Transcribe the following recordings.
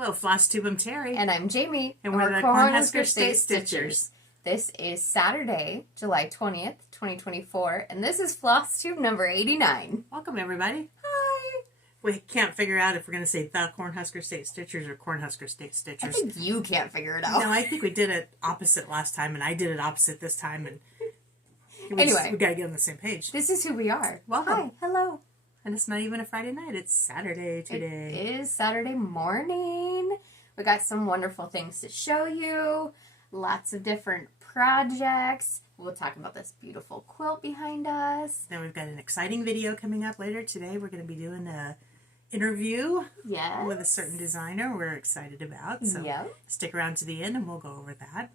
Hello, Flosstube. I'm Terri. And I'm Jamie. And we're the Cornhusker State Stitchers. This is Saturday, July 20th, 2024, and this is Flosstube number 89. Welcome, everybody. Hi! We can't figure out if we're going to say the Cornhusker State Stitchers or Cornhusker State Stitchers. I think you can't figure it out. No, I think we did it opposite last time, and I did it opposite this time, and anyway, we got to get on the same page. This is who we are. Welcome. Hi, hello. And it's not even a Friday night. It's Saturday today. It is Saturday morning. We got some wonderful things to show you. Lots of different projects. We'll talk about this beautiful quilt behind us. Then we've got an exciting video coming up later today. We're going to be doing a interview with a certain designer we're excited about. So stick around to the end and we'll go over that.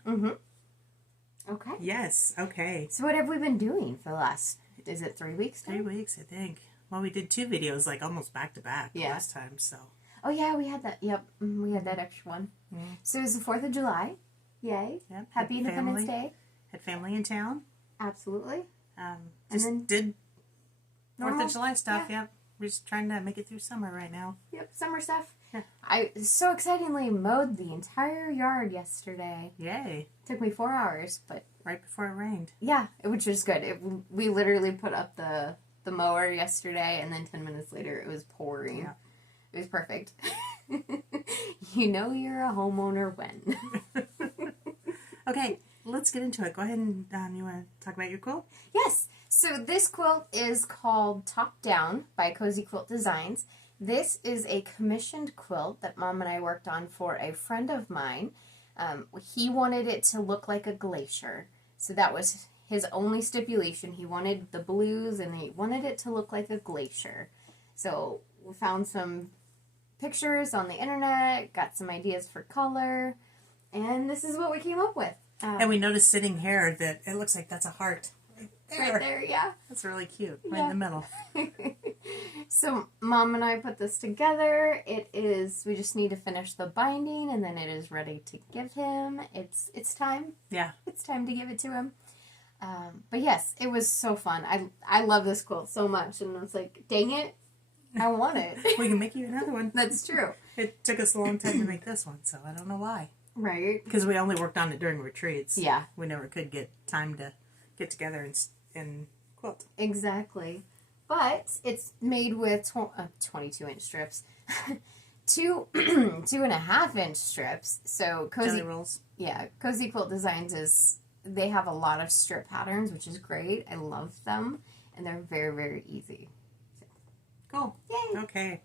Okay. Yes, okay. So what have we been doing for the last, is it 3 weeks now? 3 weeks, I think. Well, we did 2 videos, like, almost back-to-back last time, so. Oh, yeah, we had that. Yep, we had that extra one. So it was the 4th of July. Yay. Yep. Happy Independence Day. Had family in town. Absolutely. Just did 4th of July stuff, yeah. Yep. We're just trying to make it through summer right now. Yep, summer stuff. Yeah. I so excitingly mowed the entire yard yesterday. Yay. Took me 4 hours, but... Right before it rained. Yeah, which was good. We literally put up the mower yesterday, and then 10 minutes later it was pouring. Yeah. It was perfect. You know you're a homeowner when. Okay, let's get into it. Go ahead and you want to talk about your quilt? Yes. So this quilt is called Top Down by Cozy Quilt Designs. This is a commissioned quilt that Mom and I worked on for a friend of mine. He wanted it to look like a glacier. So that was his only stipulation. He wanted the blues and he wanted it to look like a glacier. So we found some pictures on the internet, got some ideas for color, and this is what we came up with. And we noticed sitting here that it looks like that's a heart. Right there, yeah. That's really cute, right in the middle. So Mom and I put this together. We just need to finish the binding and then it is ready to give him. It's time. Yeah. It's time to give it to him. But yes, it was so fun. I love this quilt so much and I was like, dang it, I want it. We can make you another one. That's true. It took us a long time to make this one, so I don't know why. Right. Because we only worked on it during retreats. Yeah. We never could get time to get together and quilt. Exactly. But it's made with 22-inch strips. 2.5-inch strips. So Cozy Jelly rolls. Yeah, Cozy Quilt Designs they have a lot of strip patterns, which is great. I love them. And they're very, very easy. So. Cool. Yay. Okay.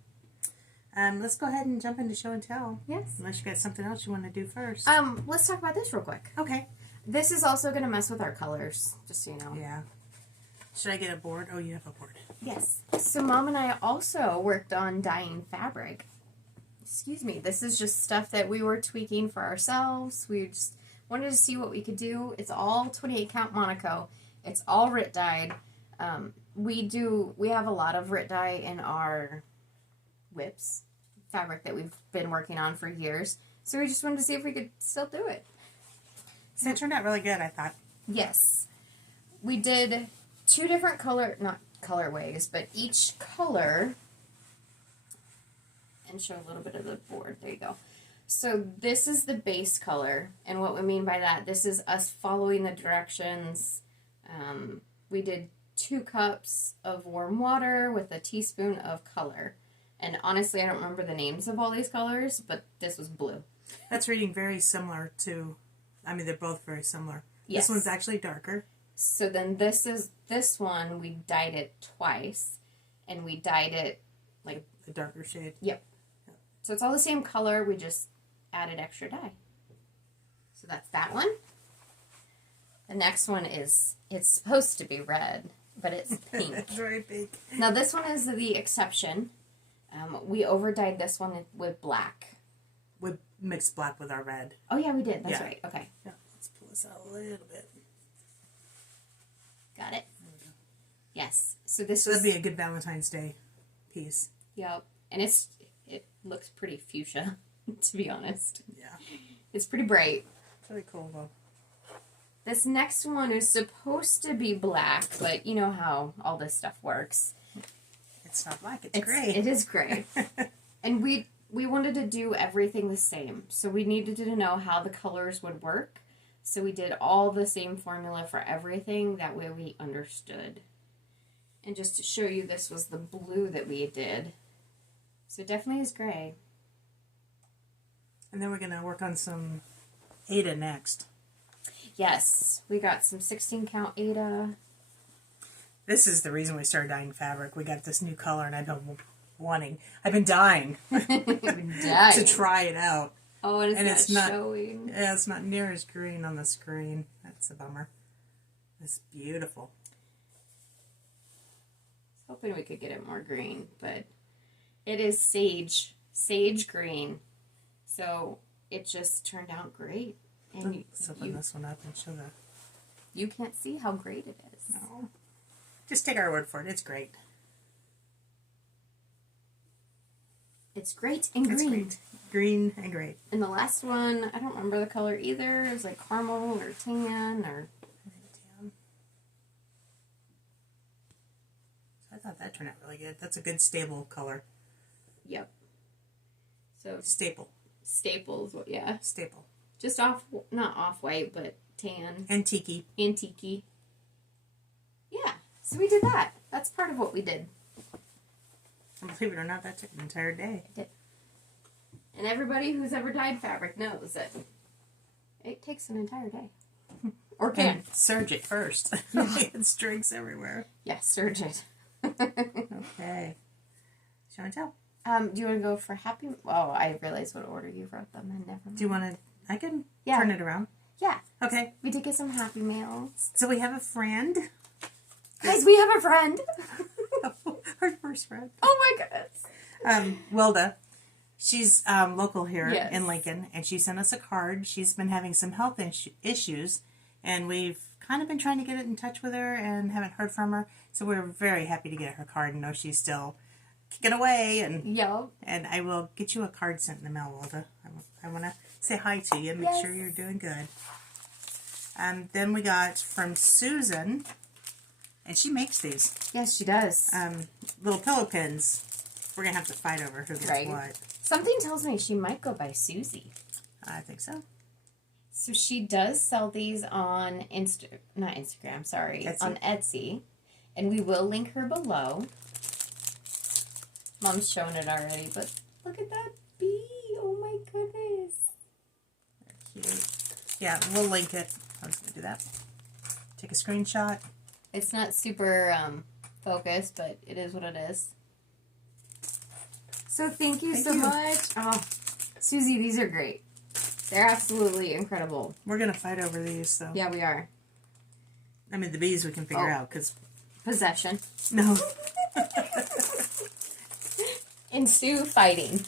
Let's go ahead and jump into show and tell. Yes. Unless you got something else you want to do first. Let's talk about this real quick. Okay. This is also going to mess with our colors, just so you know. Yeah. Should I get a board? Oh, you have a board. Yes. So Mom and I also worked on dyeing fabric. Excuse me. This is just stuff that we were tweaking for ourselves. We just wanted to see what we could do. It's all 28 count Monaco. It's all Rit dyed. We have a lot of Rit dye in our whips fabric that we've been working on for years. So we just wanted to see if we could still do it. So it turned out really good, I thought. Yes. We did 2 different not colorways, but each color, and show a little bit of the board. There you go. So this is the base color, and what we mean by that, this is us following the directions. We did 2 cups of warm water with a teaspoon of color. And honestly, I don't remember the names of all these colors, but this was blue. That's reading very similar to, they're both very similar. Yes. This one's actually darker. So then this one, we dyed it twice, and we dyed it like a darker shade. Yep. So it's all the same color, we just added extra dye. So that's that one. The next one it's supposed to be red, but it's pink. It's very pink. Now this one is the exception. We over-dyed this one with black. We mixed black with our red. Oh yeah, we did. That's right. Okay. Yeah. Let's pull this out a little bit. Got it? Yes. So that'd be a good Valentine's Day piece. Yep. And it looks pretty fuchsia, to be honest. Yeah. It's pretty bright. Very cool though. This next one is supposed to be black, but you know how all this stuff works. It's not black, it's gray. It is gray. And we we wanted to do everything the same. So we needed to know how the colors would work. So we did all the same formula for everything. That way we understood. And just to show you, this was the blue that we did. So it definitely is gray. And then we're going to work on some Aida next. Yes, we got some 16 count Aida. This is the reason we started dyeing fabric. We got this new color and I've been dying to try it out. Oh, and it's not showing. Yeah, it's not near as green on the screen. That's a bummer. It's beautiful. Hoping we could get it more green, but it is sage green. So it just turned out great. And let's open this one up and show the... You can't see how great it is. No. Just take our word for it. It's great. It's great and green. It's great. Green and great. And the last one, I don't remember the color either. It was like caramel or tan or... I think tan. So I thought that turned out really good. That's a good stable color. Yep. So staple. Staples, yeah. Staple. Just not off-white, but tan. Antique. Yeah, so we did that. That's part of what we did. And believe it or not, that took an entire day. It did. And everybody who's ever dyed fabric knows that it takes an entire day. Or can. And serge it first. Yeah. It's strings everywhere. Yeah, serge it. Okay. Show and tell. Do you want to go for happy? Oh, I realized what order you wrote them in. Never mind. Do you want to... I can turn it around. Yeah. Okay. We did get some happy mails. So we have a friend. Guys, we have a friend. Our first friend. Oh my goodness. Wilda. She's local here in Lincoln, and she sent us a card. She's been having some health issues, and we've kind of been trying to get in touch with her and haven't heard from her. So we're very happy to get her card and know she's still kicking away. And and I will get you a card sent in the mail, Wilda. I want to say hi to you and make sure you're doing good. Then we got from Susan, and she makes these. Yes, she does. Little pillow pins. We're going to have to fight over who gets what. Something tells me she might go by Susie. I think so. So she does sell these on not Instagram, sorry, Etsy. On Etsy. And we will link her below. Mom's shown it already, but look at that bee. Oh my goodness. Cute. Yeah, we'll link it. I was going to do that. Take a screenshot. It's not super focused, but it is what it is. So thank you so much. Oh, Susie, these are great. They're absolutely incredible. We're going to fight over these, so. Yeah, we are. I mean, the bees we can figure out, because... Possession. No. Ensue fighting.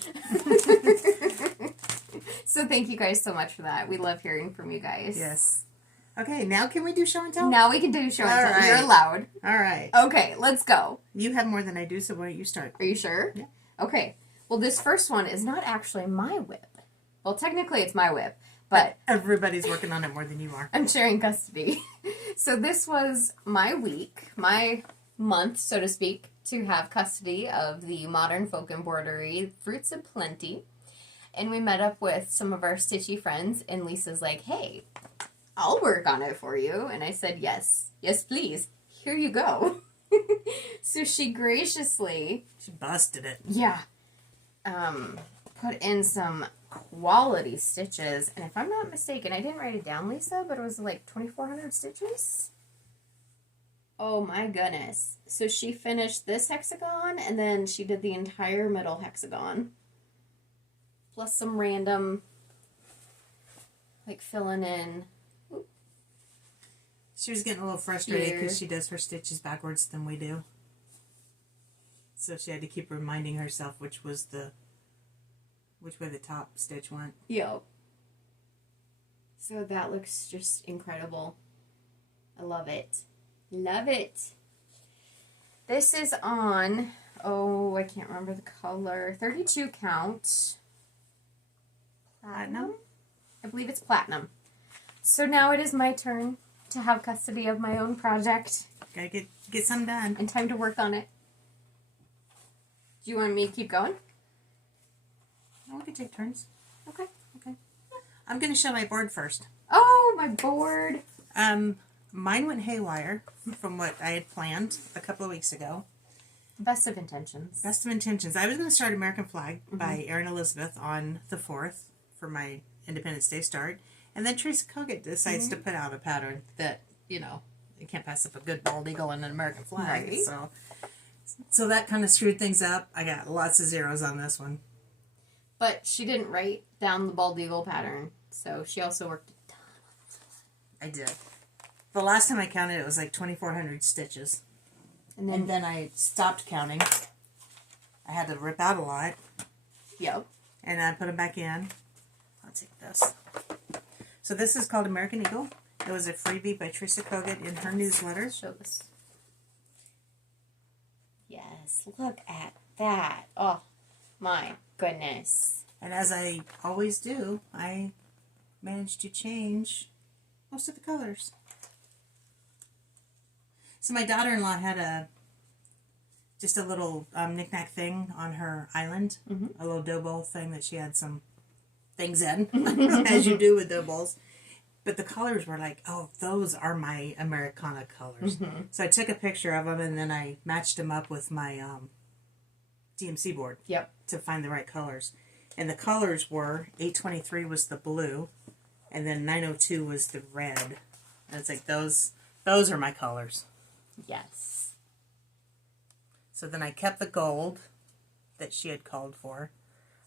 So thank you guys so much for that. We love hearing from you guys. Yes. Okay, now can we do show and tell? Now we can do show and tell. Right. You're allowed. All right. Okay, let's go. You have more than I do, so why don't you start? Are you sure? Yeah. Okay. Well, this first one is not actually my whip. Well, technically it's my whip, but... Everybody's working on it more than you are. I'm sharing custody. So this was my week, my month, so to speak, to have custody of the Modern Folk Embroidery Fruits of Plenty. And we met up with some of our stitchy friends, and Lisa's like, hey, I'll work on it for you. And I said, yes, please. Here you go. So she graciously... She busted it. Yeah. Put in some quality stitches. And if I'm not mistaken, I didn't write it down, Lisa, but it was like 2,400 stitches. Oh my goodness. So she finished this hexagon, and then she did the entire middle hexagon. Plus some random, like, filling in. Oop. She was getting a little frustrated because she does her stitches backwards than we do. So she had to keep reminding herself which way the top stitch went. Yep. So that looks just incredible. I love it. Love it. This is on, I can't remember the color, 32 count. Platinum? I believe it's platinum. So now it is my turn to have custody of my own project. Gotta get some done. And time to work on it. Do you want me to keep going? Oh, we can take turns. Okay. Okay. I'm going to show my board first. Oh, my board. Mine went haywire from what I had planned a couple of weeks ago. Best of intentions. Best of intentions. I was going to start American Flag by Erin Elizabeth on the 4th for my Independence Day start. And then Teresa Kogut decides to put out a pattern that, you can't pass up a good bald eagle and an American flag. Right. So that kind of screwed things up. I got lots of zeros on this one. But she didn't write down the bald eagle pattern, so she also worked a ton on this one. I did. The last time I counted, it was like 2,400 stitches. And then I stopped counting. I had to rip out a lot. Yep. And I put them back in. I'll take this. So this is called American Eagle. It was a freebie by Teresa Kogut in her newsletter. Show this. Yes, look at that. Oh, my goodness. And as I always do, I managed to change most of the colors. So my daughter-in-law had just a little knick-knack thing on her island, a little dough bowl thing that she had some things in, as you do with dough bowls. But the colors were like, oh, those are my Americana colors. So I took a picture of them, and then I matched them up with my DMC board to find the right colors. And the colors were, 823 was the blue, and then 902 was the red. And it's like, those are my colors. Yes. So then I kept the gold that she had called for.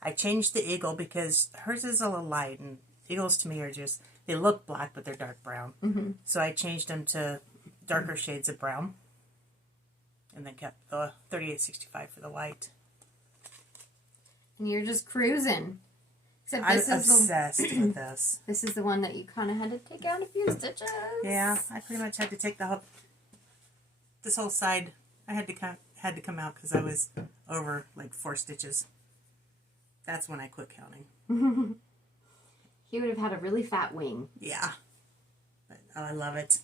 I changed the eagle because hers is a little light, and eagles to me are just, they look black, but they're dark brown. So I changed them to darker shades of brown, and then kept the 3865 for the white. And you're just cruising. Except I'm this is obsessed with this. This is the one that you kind of had to take out a few stitches. Yeah, I pretty much had to take this whole side. I had to come out because I was over like 4 stitches. That's when I quit counting. He would have had a really fat wing. Yeah. But, oh, I love it.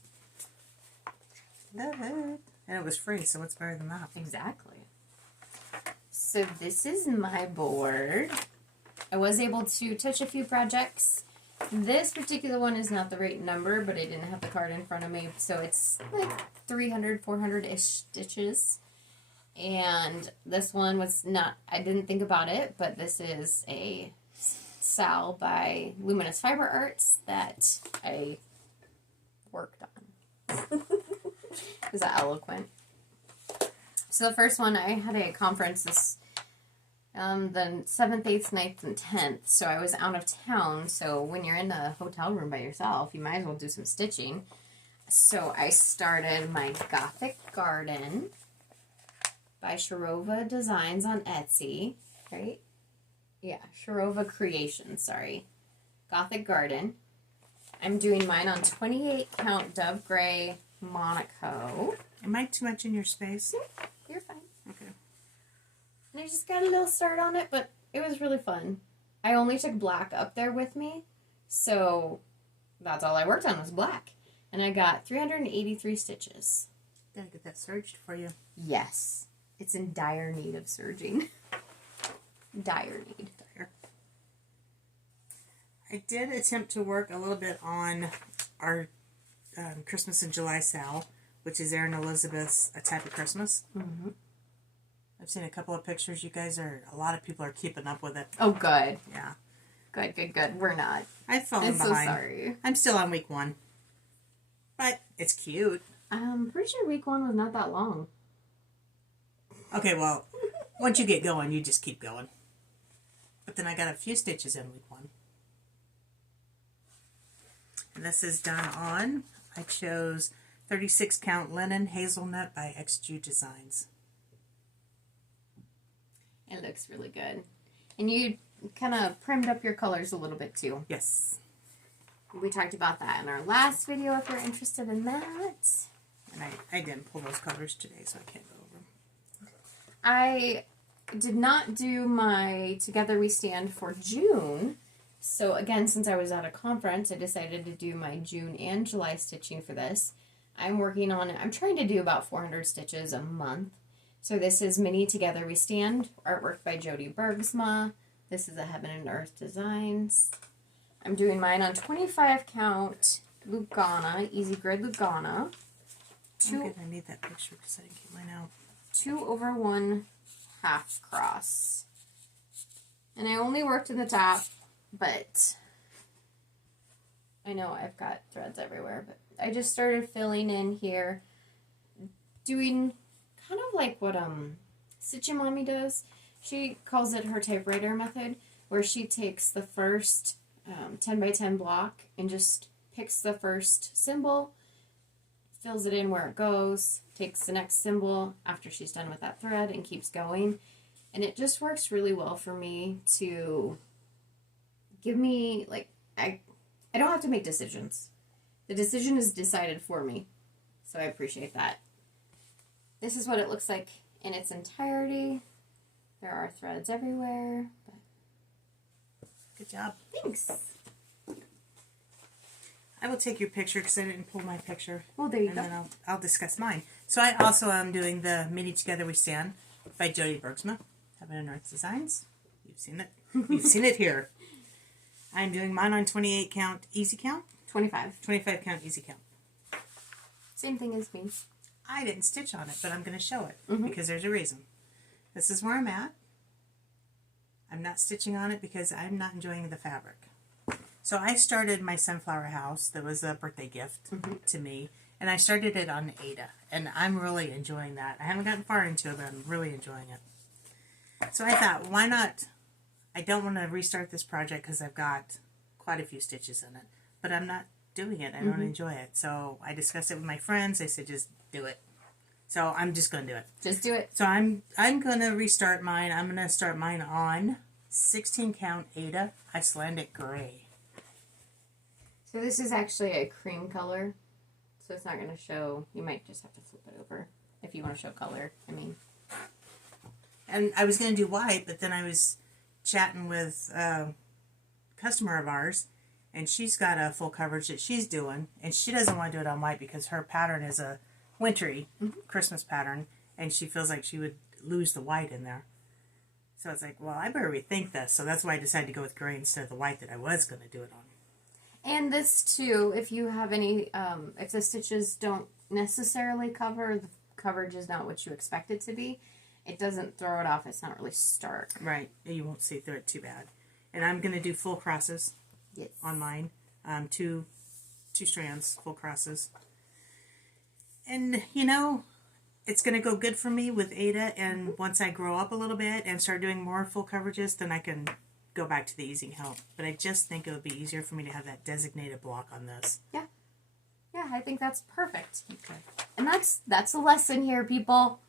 Love it. And it was free, so what's better than that? Exactly. So this is my board. I was able to touch a few projects. This particular one is not the right number, but I didn't have the card in front of me, so it's like 300, 400-ish stitches. And this one was not, I didn't think about it, but this is a Sal by Luminous Fiber Arts that I worked on. Is that eloquent? So the first one, I had a conference this the 7th, 8th, 9th, and 10th. So I was out of town. So when you're in the hotel room by yourself, you might as well do some stitching. So I started my Gothic Garden by Sharova Designs on Etsy. Right? Yeah, Sharova Creations, sorry. Gothic Garden. I'm doing mine on 28 count Dove Gray Monaco. Am I too much in your space? You're fine. Okay. And I just got a little start on it, but it was really fun. I only took black up there with me, so that's all I worked on was black. And I got 383 stitches. Gotta get that serged for you. Yes. It's in dire need of serging. Dire need. Dire. I did attempt to work a little bit on our Christmas in July Sal, which is Erin Elizabeth's A Type of Christmas. I've seen a couple of pictures. A lot of people are keeping up with it. Oh, good. Yeah. Good. We're not. I've fallen behind. I'm so sorry. I'm still on week 1. But it's cute. I'm pretty sure week 1 was not that long. Okay, well, once you get going, you just keep going. But then I got a few stitches in week 1. And this is done on, I chose 36 count linen hazelnut by XG Designs. It looks really good. And you kind of primed up your colors a little bit too. Yes. We talked about that in our last video if you're interested in that. And I didn't pull those colors today, so I can't go over them. I did not do my Together We Stand for June. So again, since I was at a conference, I decided to do my June and July stitching for this. I'm working on it. I'm trying to do about 400 stitches a month. So this is Mini Together We Stand, artwork by Jody Bergsma, This is a Heaven and Earth Designs. I'm doing mine on 25 count Lugana, Easy Grid Lugana. I need that picture because I didn't get mine out. 2/1 half cross. And I only worked in the top, but I know I've got threads everywhere, but I just started filling in here, doing kind of like what Stitchy Mommy does. She calls it her typewriter method, where she takes the first 10 by 10 block and just picks the first symbol, fills it in where it goes, takes the next symbol after she's done with that thread, and keeps going. And it just works really well for me to give me, like, I don't have to make decisions. The decision is decided for me. So I appreciate that. This is what it looks like in its entirety. There are threads everywhere. But good job. Thanks. I will take your picture because I didn't pull my picture. Well, there you go. And then I'll discuss mine. So I also am doing the Mini Together We Stand by Jody Bergsma. Heaven and Earth Designs. You've seen it. You've seen it here. I'm doing mine on 28 count easy count. 25. 25 count easy count. Same thing as me. I didn't stitch on it, but I'm going to show it because there's a reason. This is where I'm at. I'm not stitching on it because I'm not enjoying the fabric. So I started my sunflower house. That was a birthday gift to me. And I started it on Ada. And I'm really enjoying that. I haven't gotten far into it, but I'm really enjoying it. So I thought, why not? I don't want to restart this project because I've got quite a few stitches in it. But I'm not doing it. I don't enjoy it. So I discussed it with my friends. They said, just do it. So I'm just going to do it. Just do it. So I'm going to restart mine. I'm going to start mine on 16 count Ada Icelandic Gray. So this is actually a cream color. So it's not going to show. You might just have to flip it over if you want to show color. I mean. And I was going to do white, but then I was chatting with a customer of ours, and she's got a full coverage that she's doing, and she doesn't want to do it on white because her pattern is a wintry Christmas pattern, and she feels like she would lose the white in there. So it's like, well, I better rethink this. So that's why I decided to go with gray instead of the white that I was going to do it on. And this too, if you have any, if the stitches don't necessarily cover, the coverage is not what you expect it to be, it doesn't throw it off. It's not really stark. Right. You won't see through it too bad. And I'm going to do full crosses on mine. Two strands, full crosses. And, you know, it's going to go good for me with Ada. And once I grow up a little bit and start doing more full coverages, then I can go back to the easy help. But I just think it would be easier for me to have that designated block on this. Yeah. Yeah, I think that's perfect. Okay. And that's a lesson here, people.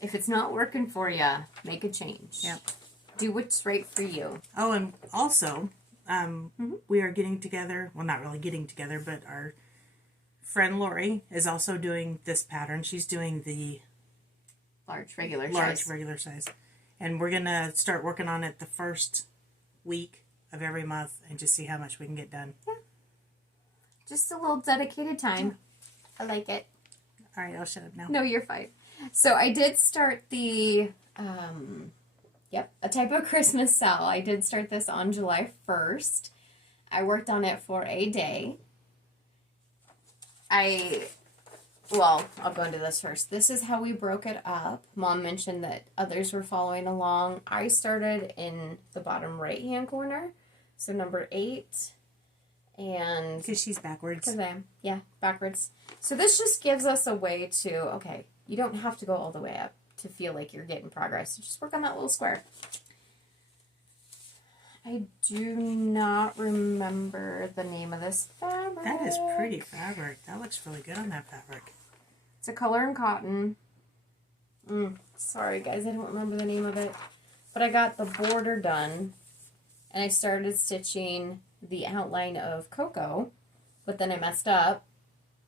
If it's not working for you, make a change. Yep. Do what's right for you. Oh, and also, we are getting together. Well, not really getting together, but our friend Lori is also doing this pattern. She's doing the large regular size. And we're going to start working on it the first week of every month and just see how much we can get done. Yeah. Just a little dedicated time. I like it. All right, I'll shut up now. No, you're fine. So I did start the, a type of Christmas sale. I did start this on July 1st. I worked on it for a day. I'll go into this first. This is how we broke it up. Mom mentioned that others were following along. I started in the bottom right-hand corner, so number 8. And because she's backwards. Because I am. Yeah, backwards. So this just gives us a way to, okay, you don't have to go all the way up to feel like you're getting progress. You just work on that little square. I do not remember the name of this fabric. That is pretty fabric. That looks really good on that fabric. It's a color and cotton. Sorry, guys, I don't remember the name of it. But I got the border done, and I started stitching the outline of Cocoa, but then I messed up,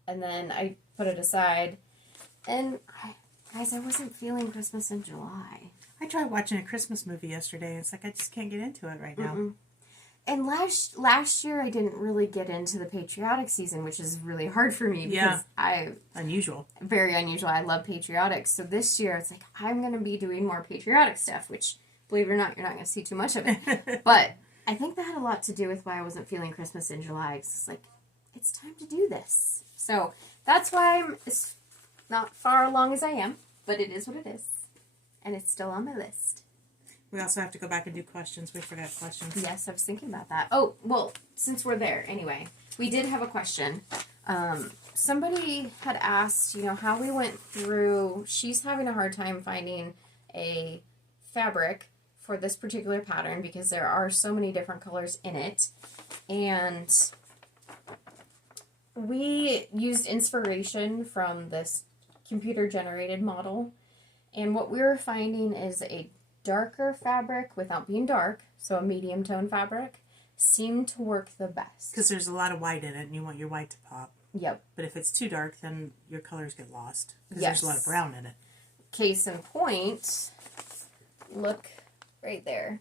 and then I put it aside. And, guys, I wasn't feeling Christmas in July. I tried watching a Christmas movie yesterday. It's like I just can't get into it right now. And last year I didn't really get into the patriotic season, which is really hard for me because unusual. Very unusual. I love patriotic. So this year it's like I'm going to be doing more patriotic stuff, which Believe it or not, you're not going to see too much of it. But I think that had a lot to do with why I wasn't feeling Christmas in July. It's like, it's time to do this. So that's why I'm not far along as I am, but it is what it is. And it's still on my list. We also have to go back and do questions. We forgot questions. Yes, I was thinking about that. Oh, well, since we're there, anyway, we did have a question. Somebody had asked, how we went through, she's having a hard time finding a fabric for this particular pattern because there are so many different colors in it. And we used inspiration from this computer-generated model. And what we were finding is a darker fabric without being dark, so a medium tone fabric, seemed to work the best. Because there's a lot of white in it and you want your white to pop. Yep. But if it's too dark, then your colors get lost. Because there's a lot of brown in it. Case in point, look right there.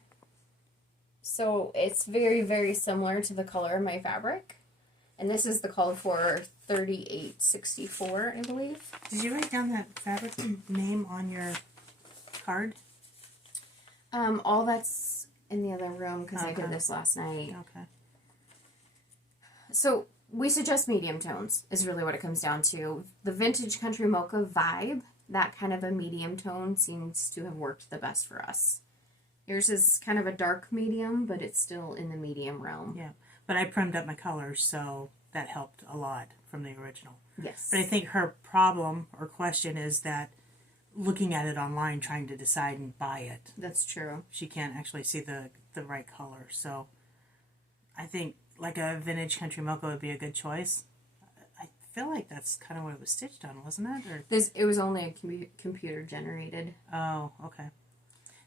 So it's very, very similar to the color of my fabric. And this is the called for 3864, I believe. Did you write down that fabric name on your card? All that's in the other room because I did this last night. Okay. So we suggest medium tones is really what it comes down to. The vintage country mocha vibe, that kind of a medium tone seems to have worked the best for us. Yours is kind of a dark medium, but it's still in the medium realm. Yeah, but I primed up my colors, so that helped a lot from the original. Yes. But I think her problem or question is that looking at it online, trying to decide and buy it. That's true. She can't actually see the right color. So I think like a vintage country mocha would be a good choice. I feel like that's kind of what it was stitched on, wasn't it? Or it was only a computer generated. Oh, okay.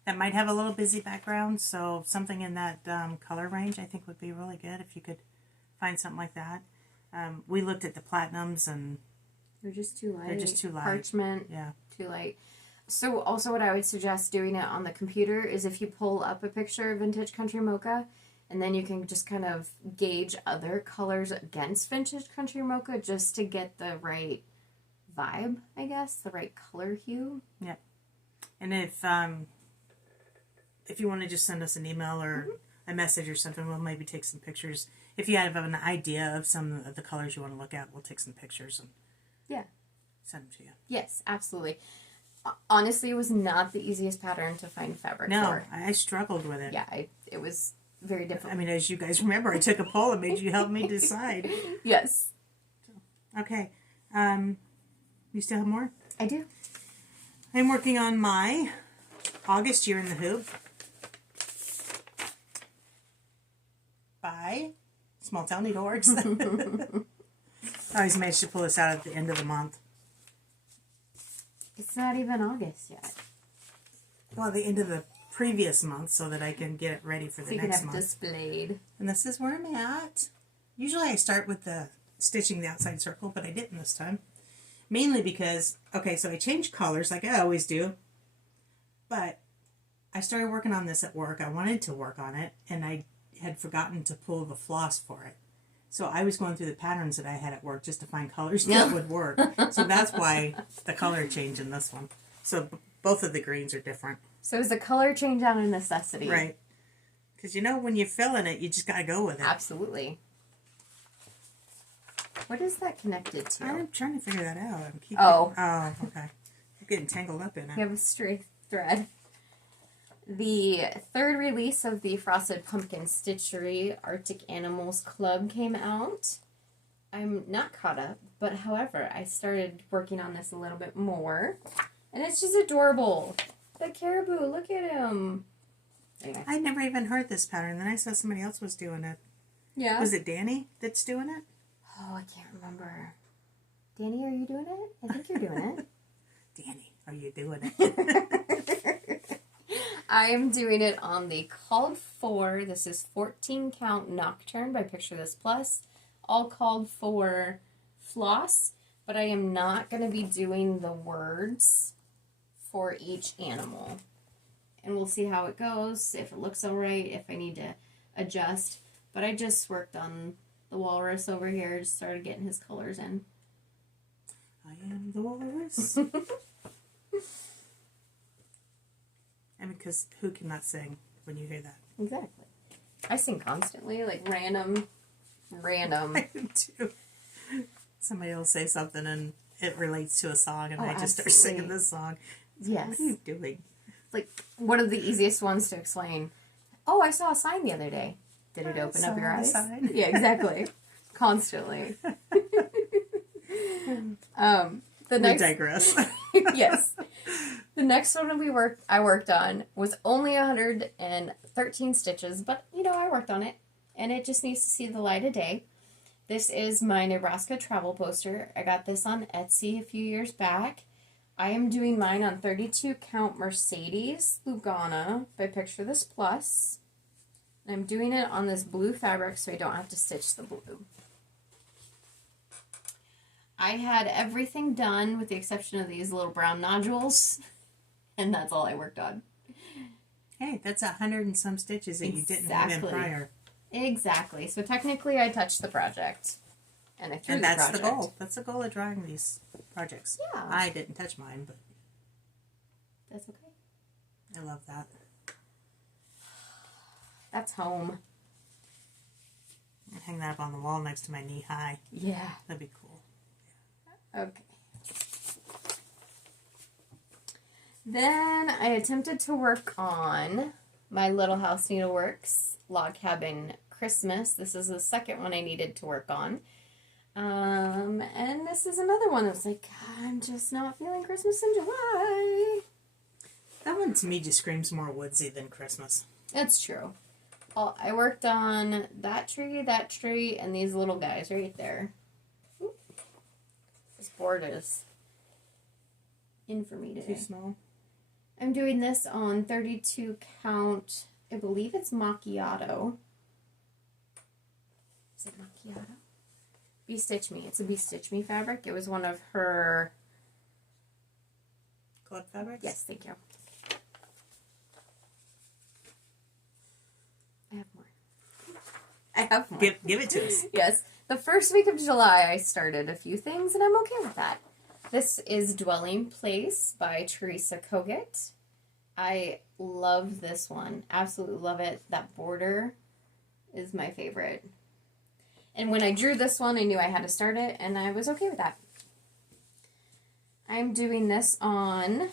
That might have a little busy background, so something in that color range I think would be really good if you could find something like that. We looked at the platinums and they're just too light. They're just too light. Parchment, yeah, too light. So also what I would suggest doing it on the computer is if you pull up a picture of vintage country mocha, and then you can just kind of gauge other colors against vintage country mocha just to get the right vibe, I guess, the right color hue. Yep. And if you want to just send us an email or a message or something, we'll maybe take some pictures. If you have an idea of some of the colors you want to look at, we'll take some pictures and send them to you. Yes, absolutely. Honestly, it was not the easiest pattern to find fabric for. No, I struggled with it. Yeah, it was very difficult. I mean, as you guys remember, I took a poll and made you help me decide. Yes. Okay. You still have more? I do. I'm working on my August Year in the Hoop by Small Town Needleworks. I always managed to pull this out at the end of the month. It's not even August yet. Well, the end of the previous month so that I can get it ready for the next month. Displayed. And this is where I'm at. Usually I start with the stitching the outside circle, but I didn't this time. Mainly because, okay, so I changed colors like I always do. But I started working on this at work. I wanted to work on it, and I had forgotten to pull the floss for it. So I was going through the patterns that I had at work just to find colors that would work. So that's why the color change in this one. So both of the greens are different. So is the color change out of necessity? Right. Because when you're filling it, you just got to go with it. Absolutely. What is that connected to? I'm trying to figure that out. Oh, okay. I'm getting tangled up in it. You have a stray thread. The third release of the Frosted Pumpkin Stitchery Arctic Animals Club came out. I'm not caught up, but however, I started working on this a little bit more. And it's just adorable. The caribou, look at him. Anyway. I never even heard this pattern. Then I saw somebody else was doing it. Yeah. Was it Danny that's doing it? Oh, I can't remember. Danny, are you doing it? I think you're doing it. Danny, are you doing it? I am doing it on the called for, this is 14 count Nocturne by Picture This Plus, all called for floss, but I am not going to be doing the words for each animal. And we'll see how it goes, if it looks alright, if I need to adjust. But I just worked on the walrus over here, just started getting his colors in. I am the walrus. I'm Because who cannot sing when you hear that? Exactly. I sing constantly, like random. I do too. Somebody will say something and it relates to a song, and I just start singing this song. Yes. What are you doing? Like, one of the easiest ones to explain. Oh, I saw a sign the other day. Did it open up your eyes? Sign. Yeah, exactly. Constantly. We digress. Yes. The next one I worked on was only 113 stitches, but, I worked on it, and it just needs to see the light of day. This is my Nebraska travel poster. I got this on Etsy a few years back. I am doing mine on 32 count Mercedes Lugana by Picture This Plus. I'm doing it on this blue fabric so I don't have to stitch the blue. I had everything done with the exception of these little brown nodules, and that's all I worked on. Hey, that's 100 and some stitches that you didn't have in prior. Exactly. So technically I touched the project. And I threw the project. And that's the goal. That's the goal of drawing these projects. Yeah. I didn't touch mine, but... That's okay. I love that. That's home. I'll hang that up on the wall next to my knee high. Yeah. That'd be cool. Okay. Then I attempted to work on my Little House Needleworks Log Cabin Christmas. This is the second one I needed to work on. And this is another one that's like, I'm just not feeling Christmas in July. That one to me just screams more woodsy than Christmas. That's true. I worked on that tree, and these little guys right there. Oop. This board is in for me today. Too small. I'm doing this on 32 count, I believe it's macchiato. Is it macchiato? Bee Stitch Me. It's a Bee Stitch Me fabric. It was one of her... Club fabrics? Yes, thank you. I have more. Give it to us. Yes. The first week of July, I started a few things, and I'm okay with that. This is Dwelling Place by Teresa Kogut. I love this one. Absolutely love it. That border is my favorite. And when I drew this one, I knew I had to start it, and I was okay with that. I'm doing this on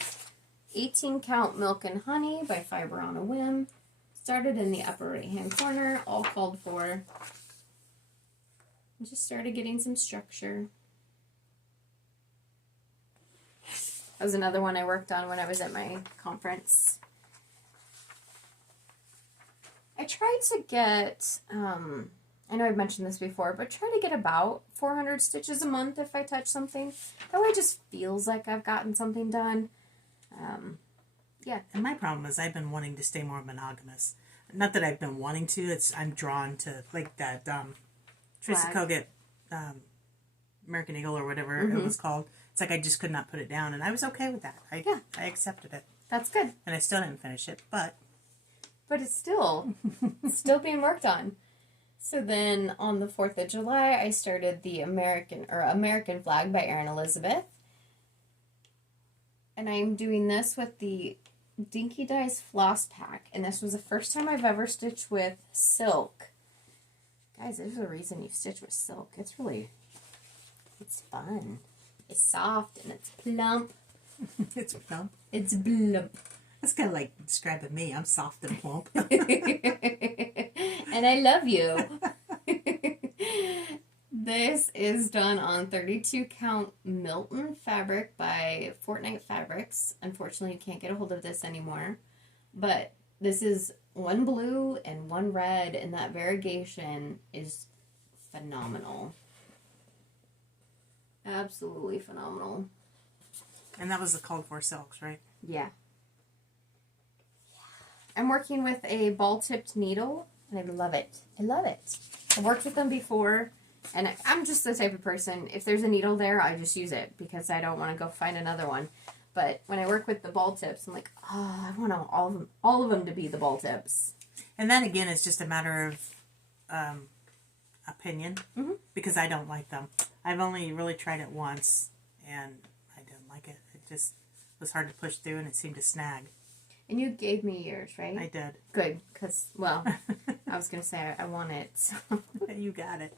18 count Milk and Honey by Fiber on a Whim. Started in the upper right hand corner, all called for. And just started getting some structure. That was another one I worked on when I was at my conference. I tried to get, I know I've mentioned this before, but try to get about 400 stitches a month if I touch something. That way it just feels like I've gotten something done. Yeah. And my problem is I've been wanting to stay more monogamous. Not that I've been wanting to, I'm drawn to, like that, Teresa Kogut, American Eagle or whatever it was called. It's like I just could not put it down, and I was okay with that. I accepted it. That's good. And I still didn't finish it, but it's still being worked on. So then on the 4th of July, I started the American Flag by Erin Elizabeth. And I'm doing this with the Dinky Dice Floss Pack. And this was the first time I've ever stitched with silk. Guys, there's a reason you stitch with silk. It's fun. It's soft and it's plump. It's plump. It's plump. That's kind of like describing me. I'm soft and plump. And I love you. This is done on 32 count Milton fabric by Fortnite Fabrics. Unfortunately, you can't get a hold of this anymore. But this is one blue and one red, and that variegation is phenomenal. Absolutely phenomenal. And that was the called for silks, right? Yeah. I'm working with a ball-tipped needle, and I love it. I love it. I've worked with them before, and I'm just the type of person, if there's a needle there, I just use it, because I don't want to go find another one. But when I work with the ball tips, I'm like, oh, I want all of them to be the ball tips. And then again, it's just a matter of opinion, because I don't like them. I've only really tried it once, and I didn't like it. It just was hard to push through, and it seemed to snag. And you gave me yours, right? I did. Good, because, well, I was going to say I want it. So. You got it.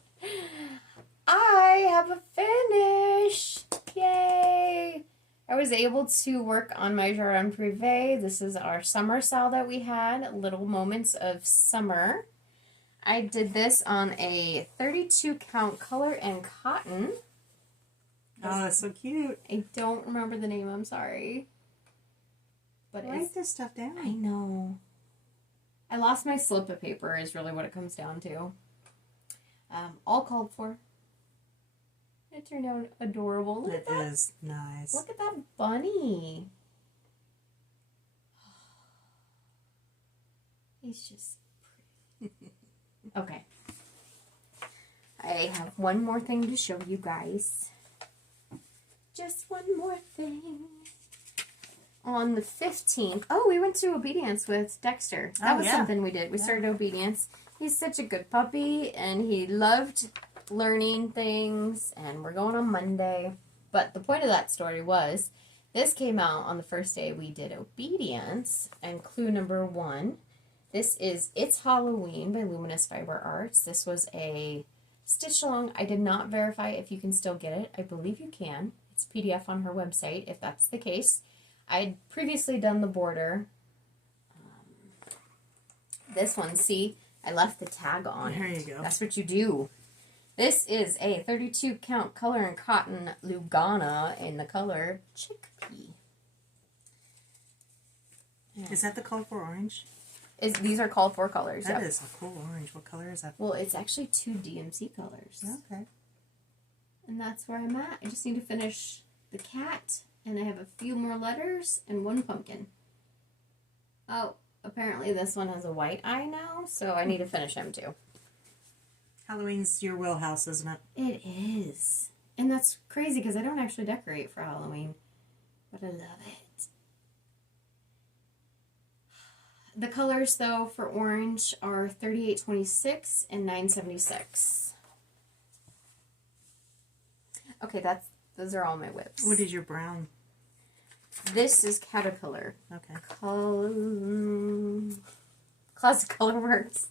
I have a finish! Yay! I was able to work on my Jardin Prive. This is our summer sale that we had. Little Moments of Summer. I did this on a 32 count color and cotton. Oh, that's so cute. I don't remember the name, I'm sorry. But write this stuff down. I know. I lost my slip of paper is really what it comes down to. All called for. It turned out adorable. Look at that. It is nice. Look at that bunny. He's just pretty. Okay. I have one more thing to show you guys. Just one more thing. On the 15th, we went to Obedience with Dexter. That was something we did. We started Obedience. He's such a good puppy, and he loved learning things, and we're going on Monday. But the point of that story was, this came out on the first day we did Obedience, and clue number 1. This is It's Halloween by Luminous Fiber Arts. This was a stitch along. I did not verify if you can still get it. I believe you can. It's PDF on her website, if that's the case. I'd previously done the border. This one, see, I left the tag on. There you go. That's what you do. This is a 32 count color and cotton Lugana in the color Chickpea. Is that the colorful orange? These are called for colors. That is a cool orange. What color is that? Well, it's actually 2 DMC colors. Okay. And that's where I'm at. I just need to finish the cat. And I have a few more letters and 1 pumpkin. Oh, apparently this one has a white eye now, so I need to finish him too. Halloween's your wheelhouse, isn't it? It is. And that's crazy because I don't actually decorate for Halloween. But I love it. The colors, though, for orange are 3826 and 976. Okay, those are all my whips. What is your brown? This is Caterpillar. Okay. Classic Colorworks.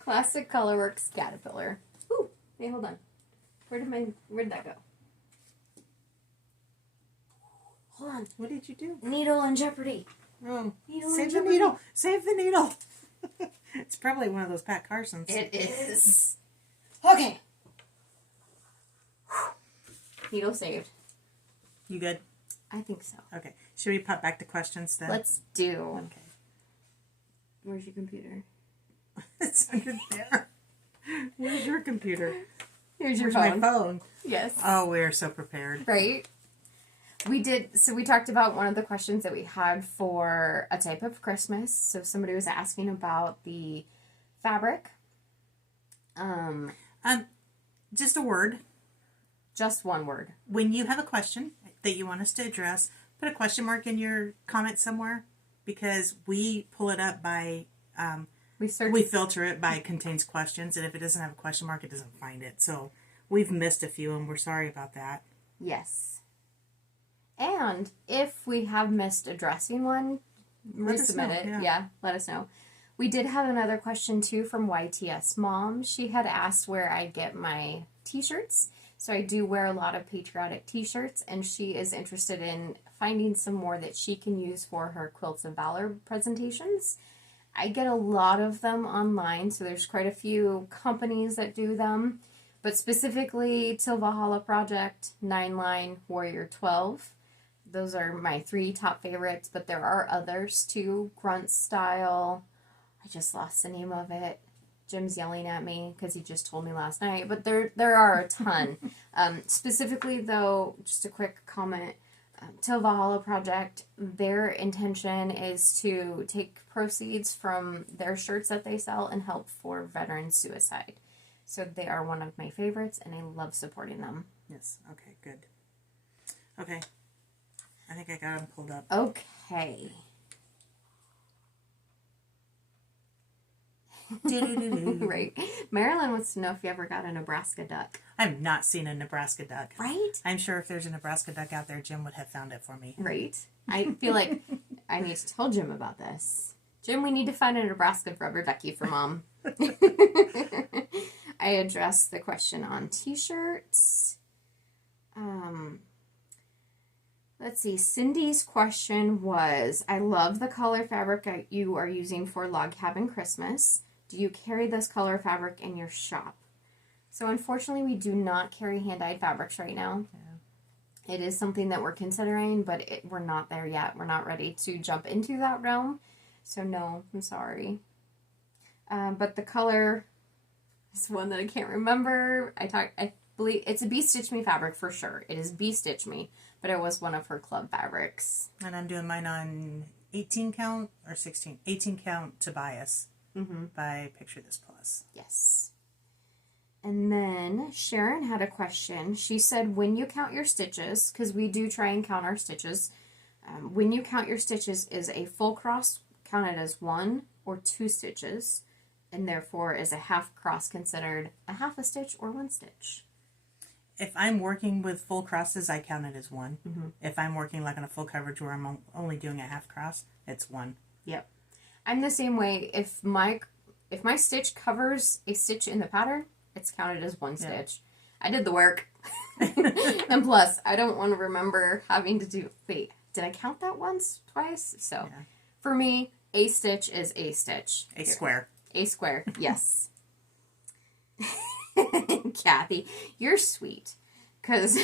Classic Colorworks Caterpillar. Ooh, hey, hold on. Where'd that go? Hold on. What did you do? Needle in jeopardy. Oh, Needle save in the jeopardy. needle. Save the needle. It's probably one of those Pat Carsons. It is. Okay. Needle saved. You good? I think so. Okay. Should we pop back to questions then? Let's do. Okay. Where's your computer? It's under there. Where's your computer? Here's your Where's phone. my phone? Yes. Oh, we're so prepared. Right? We talked about one of the questions that we had for a type of Christmas. So somebody was asking about the fabric. Just a word. Just one word. When you have a question that you want us to address, put a question mark in your comment somewhere, because we pull it up by we filter it by contains questions, and if it doesn't have a question mark, it doesn't find it. So we've missed a few, and we're sorry about that. Yes. And if we have missed addressing one, resubmit it. Yeah, let us know. We did have another question too from YTS Mom. She had asked where I get my t-shirts. So I do wear a lot of patriotic t-shirts, and she is interested in finding some more that she can use for her Quilts of Valor presentations. I get a lot of them online, so there's quite a few companies that do them. But specifically, Till Valhalla Project, 9-Line, Warrior 12. Those are my 3 top favorites, but there are others too. Grunt Style. I just lost the name of it. Jim's yelling at me because he just told me last night, but there are a ton. Specifically, though, just a quick comment. Till Valhalla Project, their intention is to take proceeds from their shirts that they sell and help for veteran suicide. So they are one of my favorites, and I love supporting them. Yes. Okay, good. Okay. I think I got them pulled up. Okay. Right. Marilyn wants to know if you ever got a Nebraska duck. I've not seen a Nebraska duck. Right? I'm sure if there's a Nebraska duck out there, Jim would have found it for me. Right. I feel like I need to tell Jim about this. Jim, we need to find a Nebraska rubber ducky for Mom. I addressed the question on t-shirts. Let's see. Cindy's question was, I love the color fabric you are using for Log Cabin Christmas. Do you carry this color fabric in your shop? So unfortunately, we do not carry hand-dyed fabrics right now. Yeah. It is something that we're considering, but we're not there yet. We're not ready to jump into that realm. So no, I'm sorry. But the color is one that I can't remember. I believe it's a Bee Stitch Me fabric for sure. It is Bee Stitch Me, but it was one of her club fabrics. And I'm doing mine on 18 count or 16. 18 count Tobias by Picture This Plus. Yes. And then Sharon had a question. She said, when you count your stitches, because we do try and count our stitches, when you count your stitches, is a full cross counted as 1 or 2 stitches? And therefore, is a half cross considered a half a stitch or 1 stitch? If I'm working with full crosses, I count it as 1. If I'm working like on a full coverage where I'm only doing a half cross, it's 1. Yep. I'm the same way. If my stitch covers a stitch in the pattern, it's counted as 1 stitch. I did the work. And plus, I don't want to remember having to do... Wait, did I count that once? Twice? So, for me, a stitch is a stitch. A square. A square, yes. Kathy, you're sweet. Because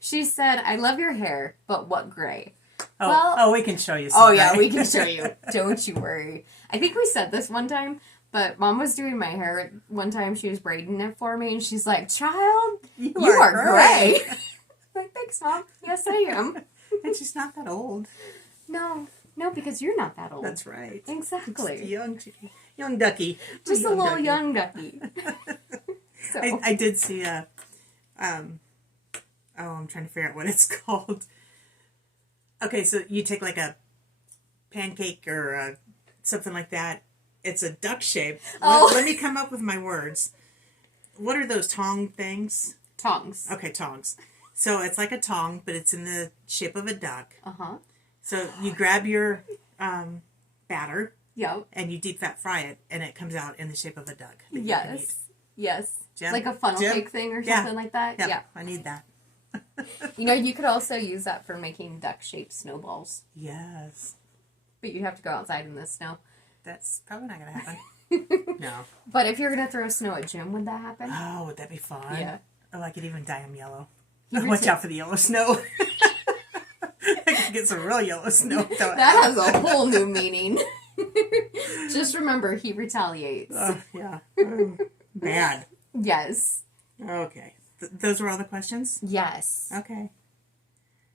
she said, I love your hair, but what gray? Oh, we can show you some Oh, gray. yeah, we can show you. Don't you worry. I think we said this one time, but Mom was doing my hair one time. She was braiding it for me, and she's like, child, you are gray. I'm like, thanks, Mom. Yes, I am. And she's not that old. No, because you're not that old. That's right. Exactly. Young ducky. Just a little young ducky. So. I did see I'm trying to figure out what it's called. Okay, so you take like a pancake or something like that. It's a duck shape. Let me come up with my words. What are those tong things? Tongs. Okay, tongs. So it's like a tong, but it's in the shape of a duck. Uh-huh. So you grab your batter. Yep. And you deep fat fry it, and it comes out in the shape of a duck. Yes. Yes. Jim? Like a funnel cake thing or something like that? Yeah. I need that. You could also use that for making duck-shaped snowballs. Yes. But you'd have to go outside in the snow. That's probably not going to happen. No. But if you're going to throw snow at Jim, would that happen? Oh, would that be fun? Yeah. Oh, I could even dye them yellow. Watch out for the yellow snow. I could get some real yellow snow. That has a whole new meaning. Just remember, he retaliates. Yeah. Bad. Yes. Okay. Those were all the questions? Yes. Okay.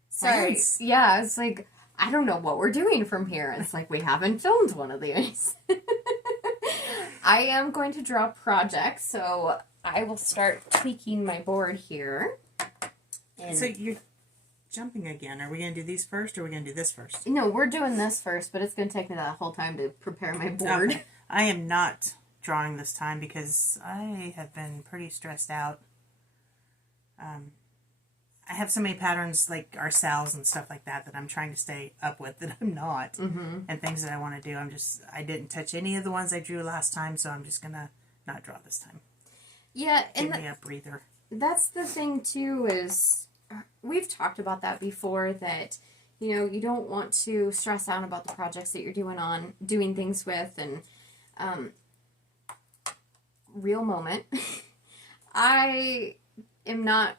Sorry. Plans. Yeah, it's like, I don't know what we're doing from here. It's like we haven't filmed one of these. I am going to draw projects, so I will start tweaking my board here. So you're jumping again. Are we going to do these first, or are we going to do this first? No, we're doing this first, but it's going to take me that whole time to prepare my board. Okay. I am not drawing this time because I have been pretty stressed out. I have so many patterns like our Sal's and stuff like that I'm trying to stay up with that I'm not. And things that I want to do. I didn't touch any of the ones I drew last time, so I'm just going to not draw this time. Yeah, Give me a breather. That's the thing, too, is we've talked about that before, that, you don't want to stress out about the projects that you're doing things with, and real moment. I am not,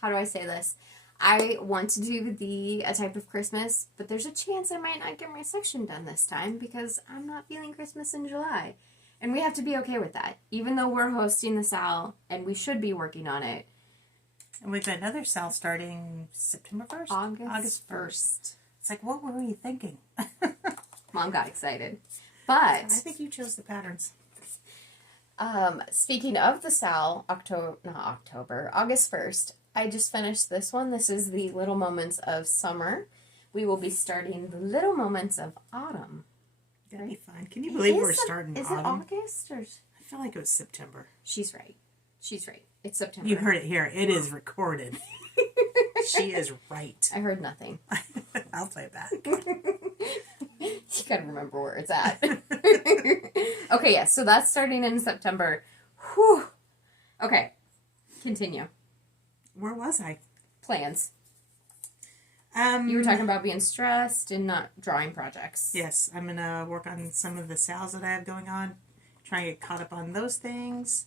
how do I say this? I want to do A Type of Christmas, but there's a chance I might not get my section done this time because I'm not feeling Christmas in July. And we have to be okay with that. Even though we're hosting the Sal, and we should be working on it. And we've got another Sal starting September 1st? August 1st. It's like, what were you thinking? Mom got excited. But I think you chose the patterns. Speaking of the Sal, August 1st, I just finished this one. This is the Little Moments of Summer. We will be starting the Little Moments of Autumn. That'd be fun. Can you believe we're starting autumn? Is it August? Or? I feel like it was September. She's right. It's September. You heard it here. It is recorded. She is right. I heard nothing. I'll play it back. You gotta remember where it's at. Okay, yeah, so that's starting in September. Whew. Okay, continue. Where was I? Plans. You were talking about being stressed and not drawing projects. Yes, I'm going to work on some of the sales that I have going on. Try and get caught up on those things.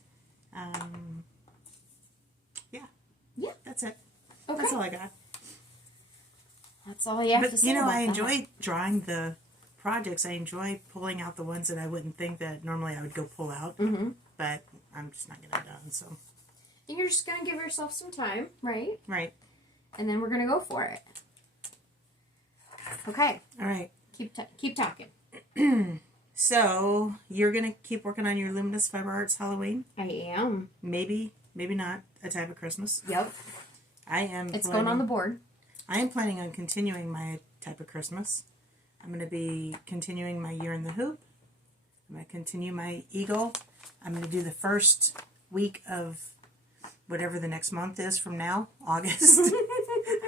Yeah, that's it. Okay. That's all I got. That's all you have to say. You know, about I that. enjoy drawing the projects. I enjoy pulling out the ones that I wouldn't think that normally I would go pull out. Mm-hmm. But I'm just not getting it done, so. You're just going to give yourself some time, right? Right. And then we're going to go for it. Okay. All right. Keep talking. So, you're going to keep working on your Luminous Fiber Arts Halloween? I am. Maybe not a type of Christmas. Yep. It's going on the board. I am planning on continuing my type of Christmas. I'm going to be continuing my Year in the Hoop. I'm going to continue my Eagle. I'm going to do the first week of whatever the next month is from now, August.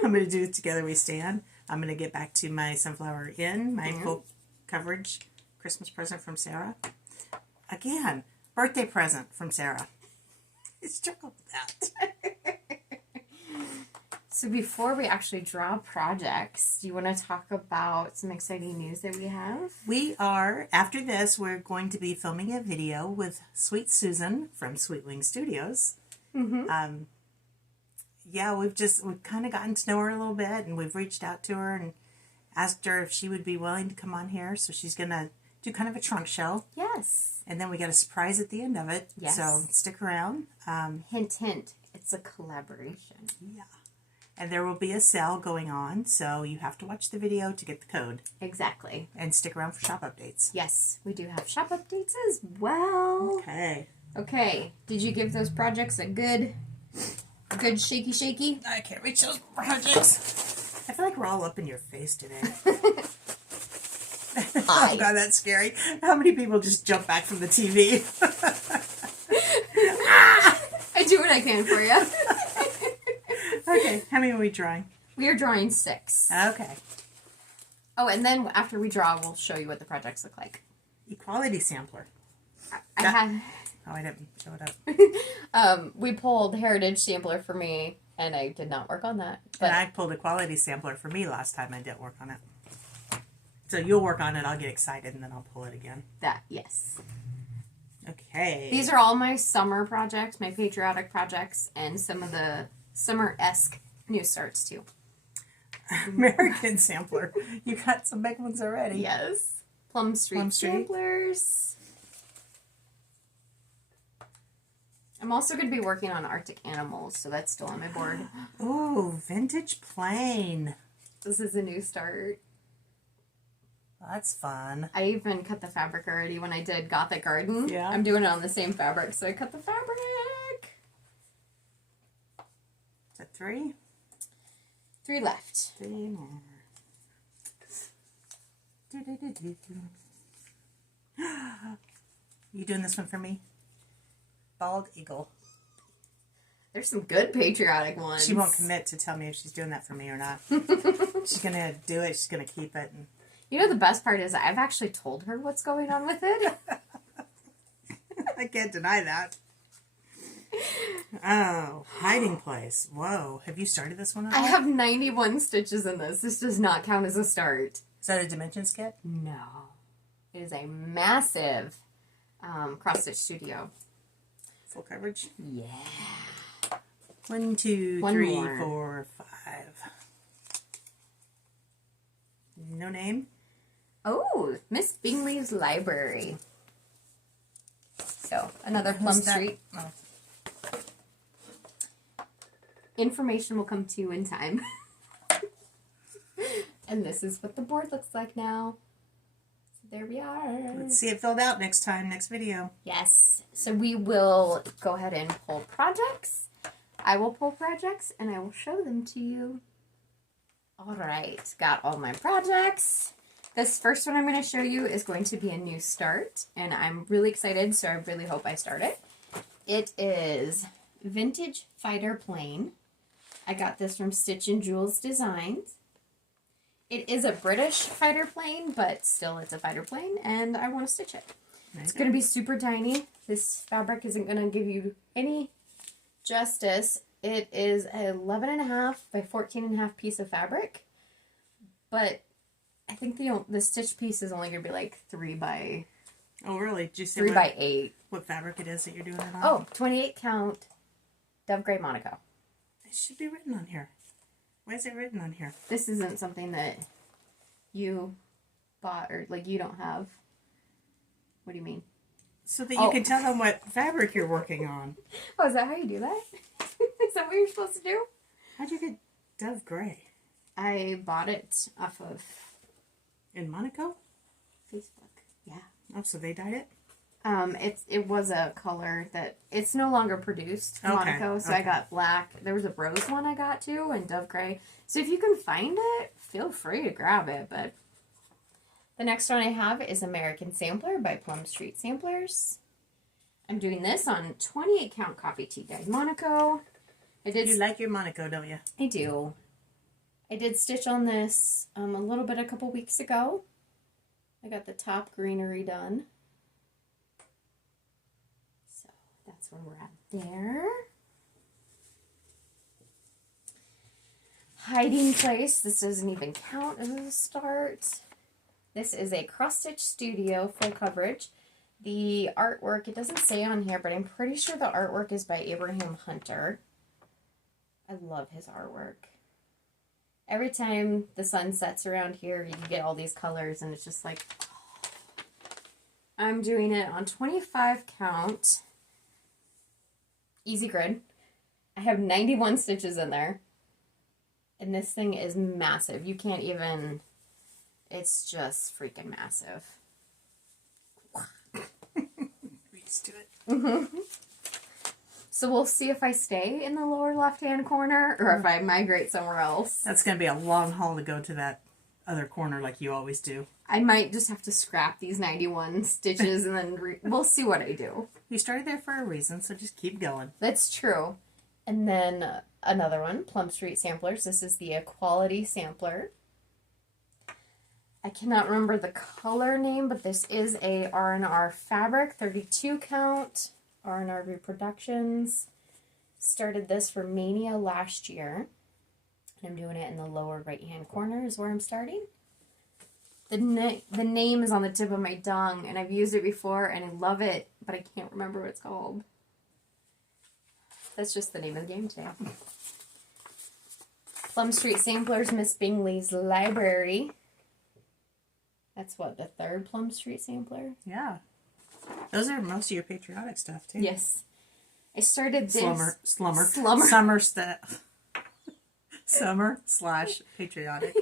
I'm going to do Together We Stand. I'm going to get back to my Sunflower Inn, my full coverage Christmas present from Sarah. Again, birthday present from Sarah. I struggled with that. So before we actually draw projects, do you want to talk about some exciting news that we have? We are, after this, we're going to be filming a video with Sweet Susan from Sweet Wing Studios. Mm-hmm. We've kind of gotten to know her a little bit, and we've reached out to her and asked her if she would be willing to come on here. So she's going to do kind of a trunk show. Yes. And then we got a surprise at the end of it. Yes. So stick around. Hint, hint. It's a collaboration. Yeah. And there will be a sale going on, so you have to watch the video to get the code. Exactly. And stick around for shop updates. Yes, we do have shop updates as well. Okay. Did you give those projects a good shaky? I can't reach those projects. I feel like we're all up in your face today. Oh, God, that's scary. How many people just jump back from the TV? I do what I can for you. Okay, how many are we drawing? We are drawing 6. Okay. Oh, and then after we draw, we'll show you what the projects look like. Equality sampler. I have... Oh, I didn't show it up. We pulled Heritage Sampler for me, and I did not work on that. But and I pulled Equality Sampler for me last time. I didn't work on it. So you'll work on it, I'll get excited, and then I'll pull it again. Yes. Okay. These are all my summer projects, my patriotic projects, and some of the summer-esque new starts, too. American Sampler. You got some big ones already. Yes. Plum Street Samplers. I'm also going to be working on Arctic Animals, so that's still on my board. Ooh, Vintage Plain. This is a new start. That's fun. I even cut the fabric already when I did Gothic Garden. Yeah. I'm doing it on the same fabric, so I cut the fabric. Is that 3? 3 left. 3 more. You doing this one for me? Bald Eagle. There's some good patriotic ones. She won't commit to tell me if she's doing that for me or not. She's going to do it. She's going to keep it. And... You know, the best part is I've actually told her what's going on with it. I can't deny that. Oh, Hiding Place. Whoa. Have you started this one at all? I have 91 stitches in this. This does not count as a start. Is that a Dimensions kit? No. It is a massive cross-stitch studio. Full coverage? Yeah. 1, 2, 3, 4, 5. No name? Oh, Miss Bingley's Library. So, another Plum Street. Oh. Information will come to you in time. And this is what the board looks like now. So there we are. Let's see it filled out next video. Yes. So we will go ahead and pull projects. I will pull projects and I will show them to you. All right. Got all my projects. This first one I'm going to show you is going to be a new start. And I'm really excited, so I really hope I start it. It is Vintage Fighter Plain. I got this from Stitch and Jewels Designs. It is a British fighter plane, but still it's a fighter plane, and I want to stitch it. It's going to be super tiny. This fabric isn't going to give you any justice. It is a 11.5 by 14.5 piece of fabric, but I think the stitch piece is only going to be like 3 by... Oh, really? Did you say 3 by 8. What fabric it is that you're doing it on? Oh, 28 count Dove Gray Monaco. It should be written on here. Why is it written on here? This isn't something that you bought or, like, you don't have. What do you mean? So that you can tell them what fabric you're working on. Oh, is that how you do that? Is that what you're supposed to do? How'd you get Dove Gray? I bought it off of... In Monaco? Facebook, yeah. Oh, so they dyed it? It was a color that... It's no longer produced in Monaco, so I got black. There was a rose one I got, too, and Dove Gray. So if you can find it, feel free to grab it, but... The next one I have is American Sampler by Plum Street Samplers. I'm doing this on 28 count coffee tea dyed Monaco. You like your Monaco, don't you? I do. I did stitch on this a little bit a couple weeks ago. I got the top greenery done. So that's where we're at there. Hiding Place. This doesn't even count as a start. This is a Cross Stitch Studio full coverage. The artwork, it doesn't say on here, but I'm pretty sure the artwork is by Abraham Hunter. I love his artwork. Every time the sun sets around here, you get all these colors, and it's just like, oh. I'm doing it on 25 count. Easy grid. I have 91 stitches in there. And this thing is massive. You can't even... It's just freaking massive. Used to it. Mm-hmm. So we'll see if I stay in the lower left-hand corner or if I migrate somewhere else. That's going to be a long haul to go to that other corner like you always do. I might just have to scrap these 91 stitches and then we'll see what I do. You started there for a reason, so just keep going. That's true. And then another one, Plum Street Samplers. This is the Equality Sampler. I cannot remember the color name, but this is a R&R fabric, 32 count, R&R Reproductions. Started this for Mania last year. And I'm doing it in the lower right-hand corner is where I'm starting. The name is on the tip of my tongue, and I've used it before, and I love it, but I can't remember what it's called. That's just the name of the game today. Plum Street Samplers, Miss Bingley's Library. That's what, the third Plum Street Sampler? Yeah. Those are most of your patriotic stuff, too. Yes. I started this... Summer/patriotic.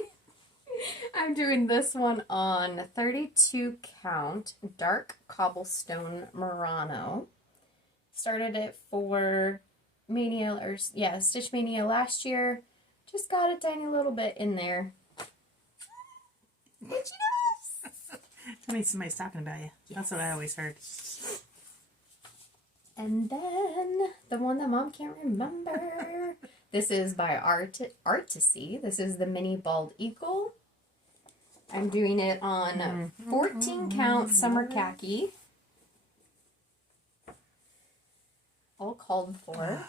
I'm doing this one on 32 count dark cobblestone Murano. Started it for Stitch Mania last year. Just got a tiny little bit in there. Did you know? Tell me somebody's talking about you. Yes. That's what I always heard. And then the one that Mom can't remember. This is by Artisy. This is the Mini Bald Eagle. I'm doing it on 14 count summer khaki. All called for.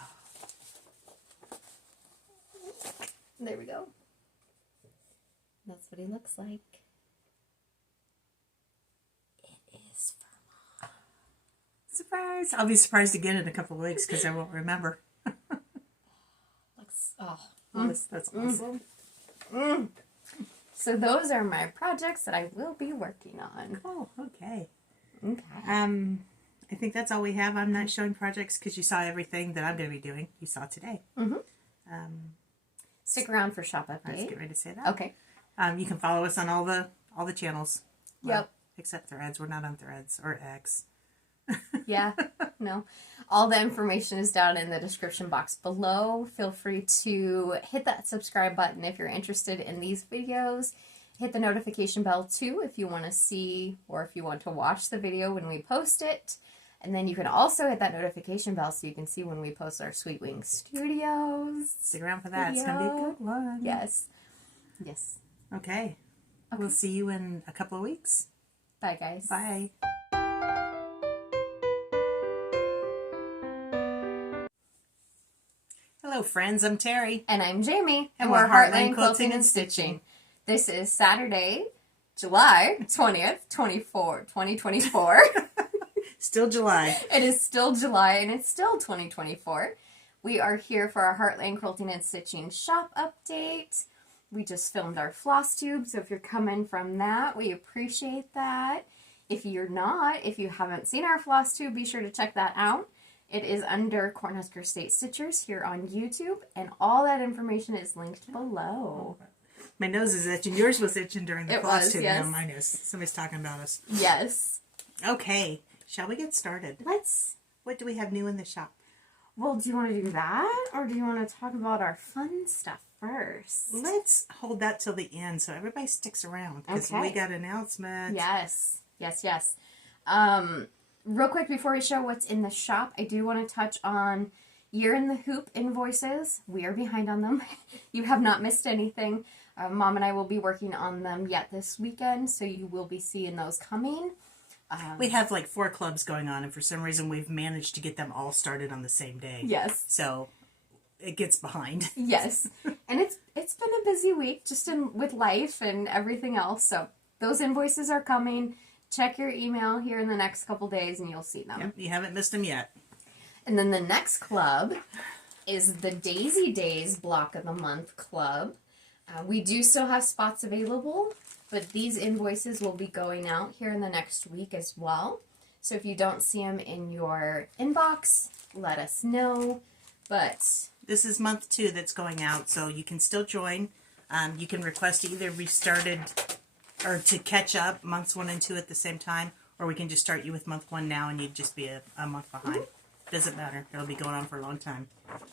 There we go. That's what he looks like. It is for Mom. Surprise! I'll be surprised again in a couple of weeks because I won't remember. That's awesome. So those are my projects that I will be working on. Cool. Okay. Okay. I think that's all we have. I'm not showing projects because you saw everything that I'm going to be doing. You saw today. Stick around for shop update. I was getting ready to say that. Okay. You can follow us on all the channels. Yep. Except Threads. We're not on Threads or X. Yeah. No. All the information is down in the description box below. Feel free to hit that subscribe button if you're interested in these videos. Hit the notification bell too if you want to see or if you want to watch the video when we post it. And then you can also hit that notification bell so you can see when we post our Sweet Wings Studios. Stick around for that. It's going to be a good one. Yes. Yes. Okay. We'll see you in a couple of weeks. Bye, guys. Bye. Hello, friends. I'm Terry. And I'm Jamie. And we're Heartland Quilting and Stitching. This is Saturday, July 20th, 2024. Still July. It is still July, and it's still 2024. We are here for our Heartland Quilting and Stitching shop update. We just filmed our Flosstube, so if you're coming from that, we appreciate that. If you're not, if you haven't seen our Flosstube, be sure to check that out. It is under Cornhusker State Stitchers here on YouTube, and all that information is linked below. My nose is itching. Yours was itching during the Flosstube. Yes. No, mine is. Somebody's talking about us. Yes. Okay. Shall we get started? Let's. What do we have new in the shop? Well, do you want to do that, or do you want to talk about our fun stuff first? Let's hold that till the end so everybody sticks around, because we got announcements. Yes. Yes. Real quick before we show what's in the shop, I do want to touch on Year in the Hoop invoices. We are behind on them. You have not missed anything. Mom and I will be working on them yet this weekend, so you will be seeing those coming. We have like 4 clubs going on, and for some reason we've managed to get them all started on the same day. Yes. So it gets behind. Yes. And it's been a busy week just with life and everything else. So those invoices are coming. Check your email here in the next couple days and you'll see them. Yep, you haven't missed them yet. And then the next club is the Daisy Days Block of the Month Club. We do still have spots available, but these invoices will be going out here in the next week as well. So if you don't see them in your inbox, let us know. But this is month 2 that's going out, so you can still join. You can request to either be started or to catch up months 1 and 2 at the same time, or we can just start you with month 1 now and you'd just be a month behind. Doesn't matter. It'll be going on for a long time.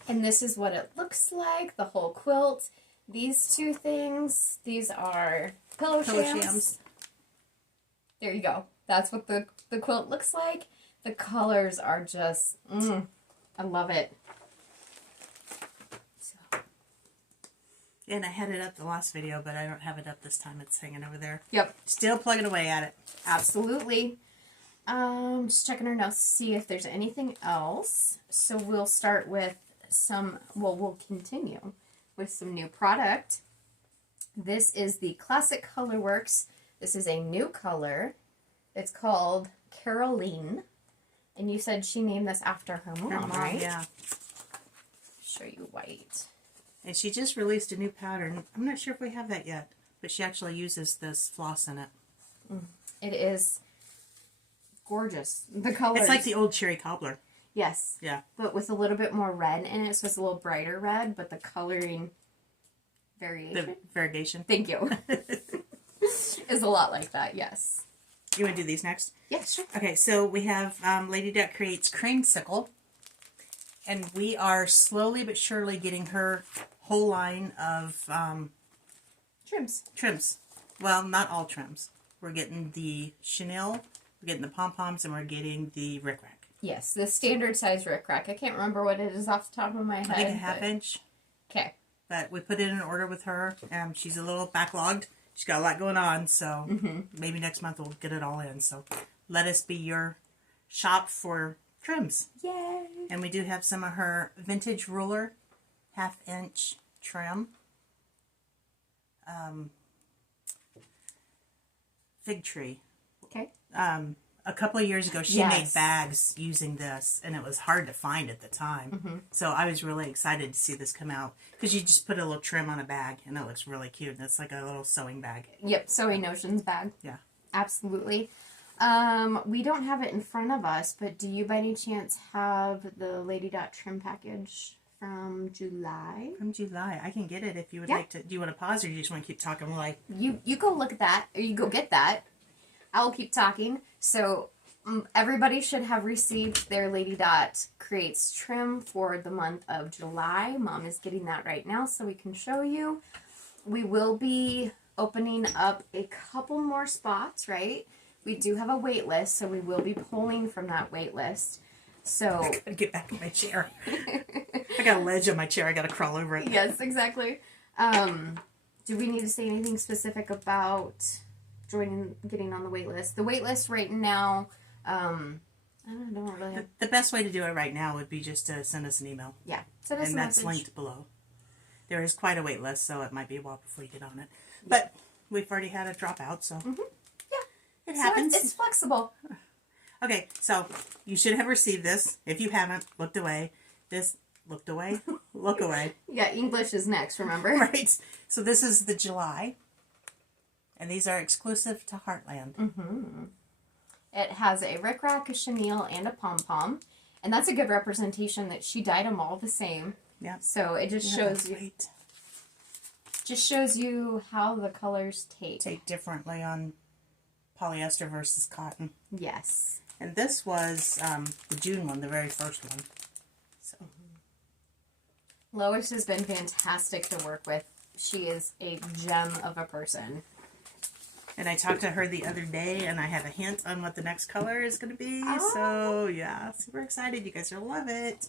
And this is what it looks like, the whole quilt. These 2 things, these are pillow shams. There you go. That's what the quilt looks like. The colors are just, I love it. And I had it up the last video, but I don't have it up this time. It's hanging over there. Yep. Still plugging away at it. Absolutely. Just checking our notes to see if there's anything else. So we'll start with we'll continue with some new product. This is the Classic Colorworks. This is a new color. It's called Caroline. And you said she named this after her mom, right? Yeah. Show you white. And she just released a new pattern. I'm not sure if we have that yet, but she actually uses this floss in it. It is gorgeous. The colors. It's like the old cherry cobbler. Yes. Yeah. But with a little bit more red in it, so it's a little brighter red, but the coloring variation. The variegation. Thank you. Is a lot like that, yes. You want to do these next? Yes, sure. Okay, so we have Lady Duck Creates Creamsicle. And we are slowly but surely getting her whole line of trims. Well, not all trims. We're getting the chenille, we're getting the pom-poms, and we're getting the rickrack. Yes, the standard size rickrack. I can't remember what it is off the top of my head. I think a half inch. Okay. But we put it in order with her. She's a little backlogged. She's got a lot going on, so maybe next month we'll get it all in. So let us be your shop for trims. Yay! And we do have some of her vintage ruler, half-inch trim. Fig tree. Okay. A couple of years ago, she made bags using this, and it was hard to find at the time. So I was really excited to see this come out, because you just put a little trim on a bag, and it looks really cute. And it's like a little sewing bag. Yep, Sewing Notions bag. Yeah. Absolutely. We don't have it in front of us, but do you by any chance have the Lady Dot trim package from July? From July. I can get it if you would like to. Do you want to pause, or do you just want to keep talking while I... You go look at that, or you go get that. I'll keep talking. So everybody should have received their Lady Dot Creates trim for the month of July. Mom is getting that right now so we can show you. We will be opening up a couple more spots, right? We do have a wait list, so we will be pulling from that wait list. So I gotta get back in my chair. I got a ledge on my chair. I gotta crawl over it. Yes, exactly. Do we need to say anything specific about getting on the wait list? The wait list right now, I don't really have... The best way to do it right now would be just to send us an email. Yeah, send us a message. And that's linked below. There is quite a wait list, so it might be a while before you get on it. But we've already had a dropout, so yeah, it happens. It's flexible. Okay, so you should have received this. If you haven't, looked away. Look away. Yeah, English is next, remember? Right. So this is the July. And these are exclusive to Heartland. Mm-hmm. It has a rickrack, a chenille, and a pom-pom. And that's a good representation that she dyed them all the same. Yeah. So it just shows you... Great. Just shows you how the colors take differently on polyester versus cotton. Yes. And this was the June one, the very first one. So Lois has been fantastic to work with. She is a gem of a person. And I talked to her the other day, and I have a hint on what the next color is going to be. Oh. So, yeah, super excited. You guys will love it.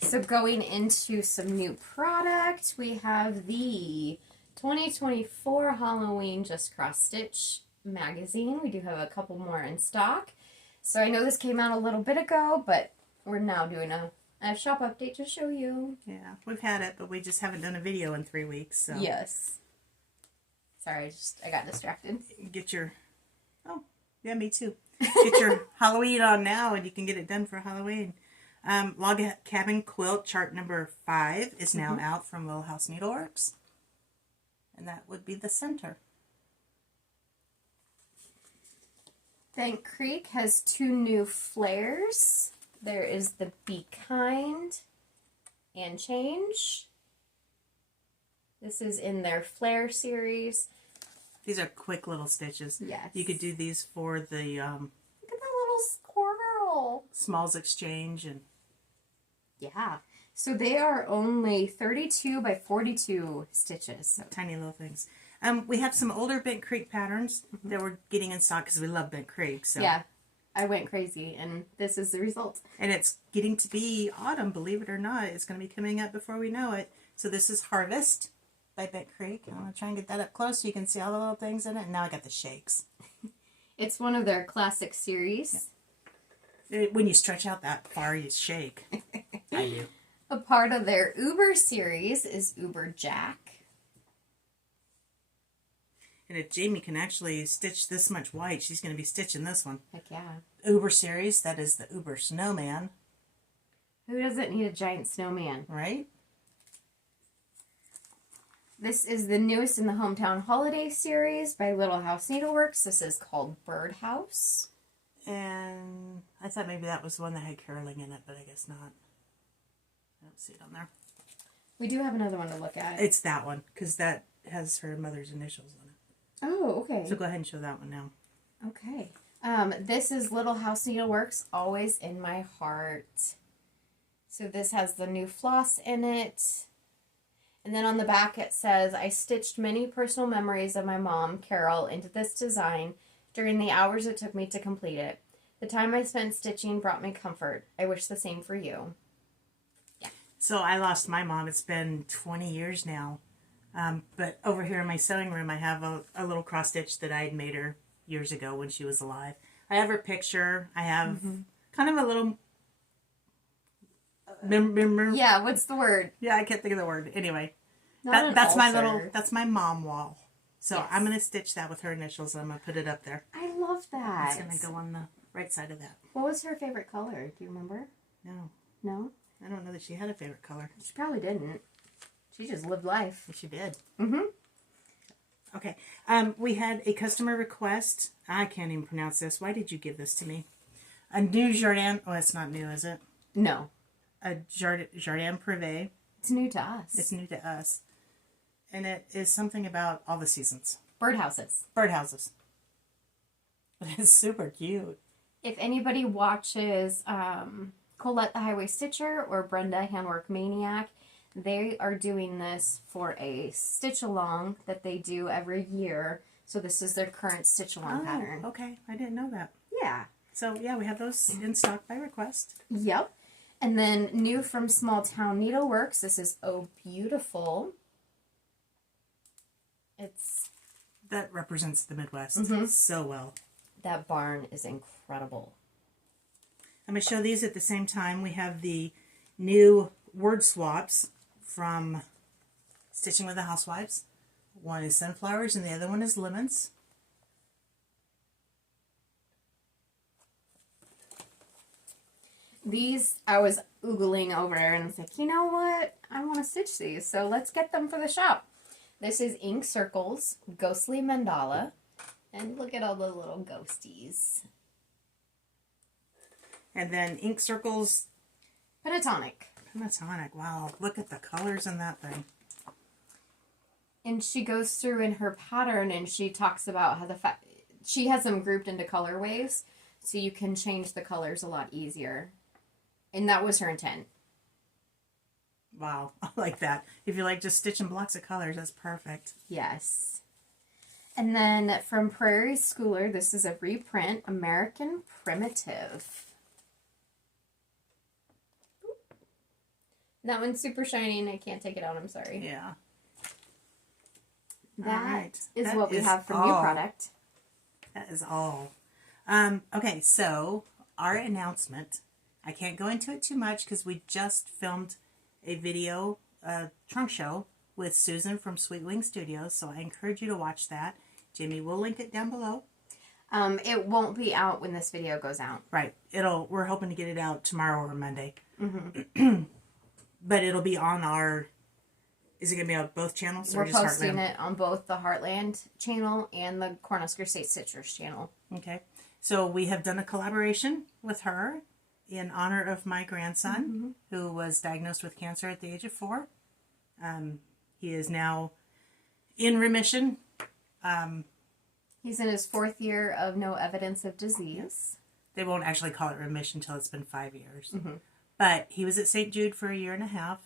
So going into some new product, we have the 2024 Halloween Just Cross Stitch magazine. We do have a couple more in stock. So I know this came out a little bit ago, but we're now doing a shop update to show you. Yeah, we've had it, but we just haven't done a video in 3 weeks. So. Yes. Sorry, I got distracted. Get your... Oh, yeah, me too. Get your Halloween on now, and you can get it done for Halloween. Log Cabin Quilt chart number 5 is now out from Little House Needleworks. And that would be the center. Thank Creek has 2 new flares. There is the Be Kind and Change. This is in their flare series. These are quick little stitches. Yes. You could do these for the... Look at that little squirrel. Smalls Exchange and... Yeah. So they are only 32 by 42 stitches. So. Tiny little things. We have some older Bent Creek patterns that we're getting in stock because we love Bent Creek. So. Yeah. I went crazy, and this is the result. And it's getting to be autumn, believe it or not. It's going to be coming up before we know it. So this is Harvest by Bent Creek. I'm going to try and get that up close so you can see all the little things in it. And now I got the shakes. It's one of their classic series. Yeah. When you stretch out that far, you shake. I do. A part of their Uber series is Uber Jack. And if Jamie can actually stitch this much white, she's going to be stitching this one. Heck yeah. Uber series, that is the Uber Snowman. Who doesn't need a giant snowman? Right? This is the newest in the Hometown Holiday series by Little House Needleworks. This is called Birdhouse. And I thought maybe that was the one that had caroling in it, but I guess not. I don't see it on there. We do have another one to look at. It's that one, because that has her mother's initials on it. Oh, okay. So go ahead and show that one now. Okay. This is Little House Needleworks, Always in My Heart. So this has the new floss in it. And then on the back it says, I stitched many personal memories of my mom, Carol, into this design during the hours it took me to complete it. The time I spent stitching brought me comfort. I wish the same for you. Yeah. So I lost my mom. It's been 20 years now. But over here in my sewing room, I have a little cross stitch that I had made her years ago when she was alive. I have her picture. I have kind of a little... Yeah, what's the word? Yeah, I can't think of the word. Anyway, that's my mom wall. So yes. I'm going to stitch that with her initials, and I'm going to put it up there. I love that. It's going to go on the right side of that. What was her favorite color? Do you remember? No. No? I don't know that she had a favorite color. She probably didn't. She just lived life. She did. Mm-hmm. Okay. We had a customer request. I can't even pronounce this. Why did you give this to me? A new Jardin. Oh, it's not new, is it? No. A Jardin Prive. It's new to us. It's new to us. And it is something about all the seasons. Birdhouses. Birdhouses. It's super cute. If anybody watches Colette the Highway Stitcher or Brenda Handwork Maniac, they are doing this for a stitch along that they do every year. So this is their current stitch-along pattern. Okay, I didn't know that. Yeah. So yeah, we have those in stock by request. Yep. And then new from Small Town Needleworks, this is Oh Beautiful. That represents the Midwest so well. That barn is incredible. I'm going to show these at the same time. We have the new word swaps from Stitching with the Housewives. One is sunflowers and the other one is lemons. These, I was oogling over and I was like, you know what? I want to stitch these, so let's get them for the shop. This is Ink Circles, Ghostly Mandala, and look at all the little ghosties. And then Ink Circles. Pentatonic. Pentatonic, wow. Look at the colors in that thing. And she goes through in her pattern and she talks about how she has them grouped into colorways, so you can change the colors a lot easier. And that was her intent. Wow, I like that. If you like just stitching blocks of colors, that's perfect. Yes. And then from Prairie Schooler, this is a reprint, American Primitive. That one's super shiny and I can't take it out, I'm sorry. Yeah. That is what we have from new product. That is all. Okay, so our announcement. I can't go into it too much because we just filmed a video trunk show with Susan from Sweet Wing Studios, so I encourage you to watch that. Jamie will link it down below. It won't be out when this video goes out. Right. We're hoping to get it out tomorrow or Monday. But it'll be on our... Is it going to be on both channels? We're posting it on both the Heartland channel and the Cornhusker State Stitchers channel. Okay. So we have done a collaboration with her in honor of my grandson, who was diagnosed with cancer at the age of 4. He is now in remission. He's in his 4th year of no evidence of disease. They won't actually call it remission until it's been 5 years. But he was at St. Jude for a year and a half.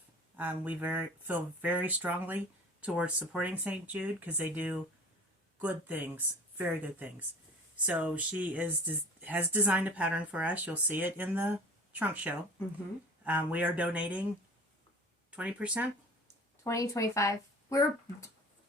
We feel very strongly towards supporting St. Jude because they do good things, very good things. So she has designed a pattern for us. You'll see it in the trunk show. We are donating 20%? 20, 25.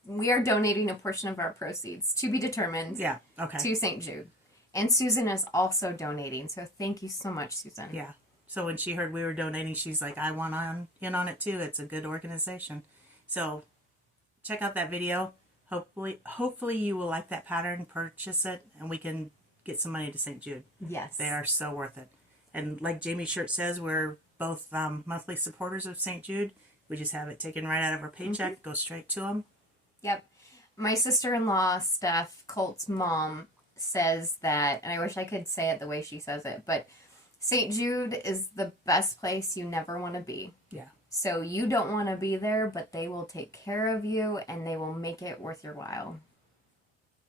We are donating a portion of our proceeds, to be determined, to St. Jude. And Susan is also donating, so thank you so much, Susan. Yeah. So when she heard we were donating, she's like, I want in on it too. It's a good organization. So check out that video. Hopefully you will like that pattern, purchase it, and we can get some money to St. Jude. Yes. They are so worth it. And like Jamie's shirt says, we're both monthly supporters of St. Jude. We just have it taken right out of our paycheck, goes straight to them. Yep. My sister-in-law, Steph, Colt's mom, says that, and I wish I could say it the way she says it, but St. Jude is the best place you never want to be. Yeah. So you don't want to be there, but they will take care of you and they will make it worth your while.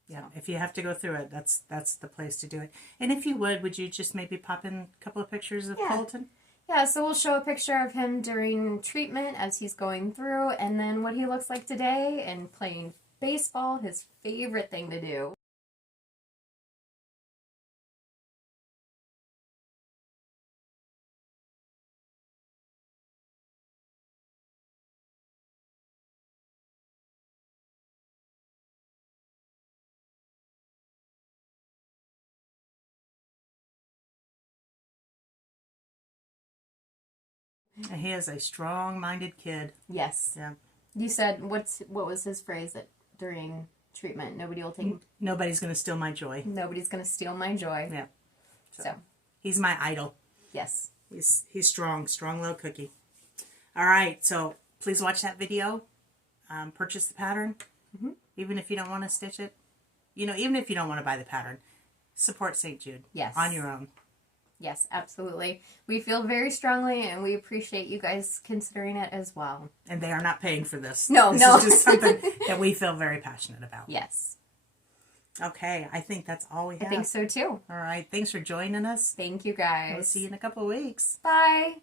Yeah, if you have to go through it, that's the place to do it. And if you would you just maybe pop in a couple of pictures of Colton? Yeah, so we'll show a picture of him during treatment as he's going through, and then what he looks like today and playing baseball, his favorite thing to do. And he is a strong-minded kid. Yes. Yeah. You said, what was his phrase during treatment? Nobody will take... Nobody's going to steal my joy. Nobody's going to steal my joy. Yeah. So. He's my idol. Yes. He's strong little cookie. All right, so please watch that video. Purchase the pattern. Even if you don't want to stitch it. Even if you don't want to buy the pattern. Support St. Jude. Yes. On your own. Yes, absolutely. We feel very strongly, and we appreciate you guys considering it as well. And they are not paying for this. No. This is just something that we feel very passionate about. Yes. Okay, I think that's all we have. I think so, too. All right, thanks for joining us. Thank you, guys. We'll see you in a couple of weeks. Bye.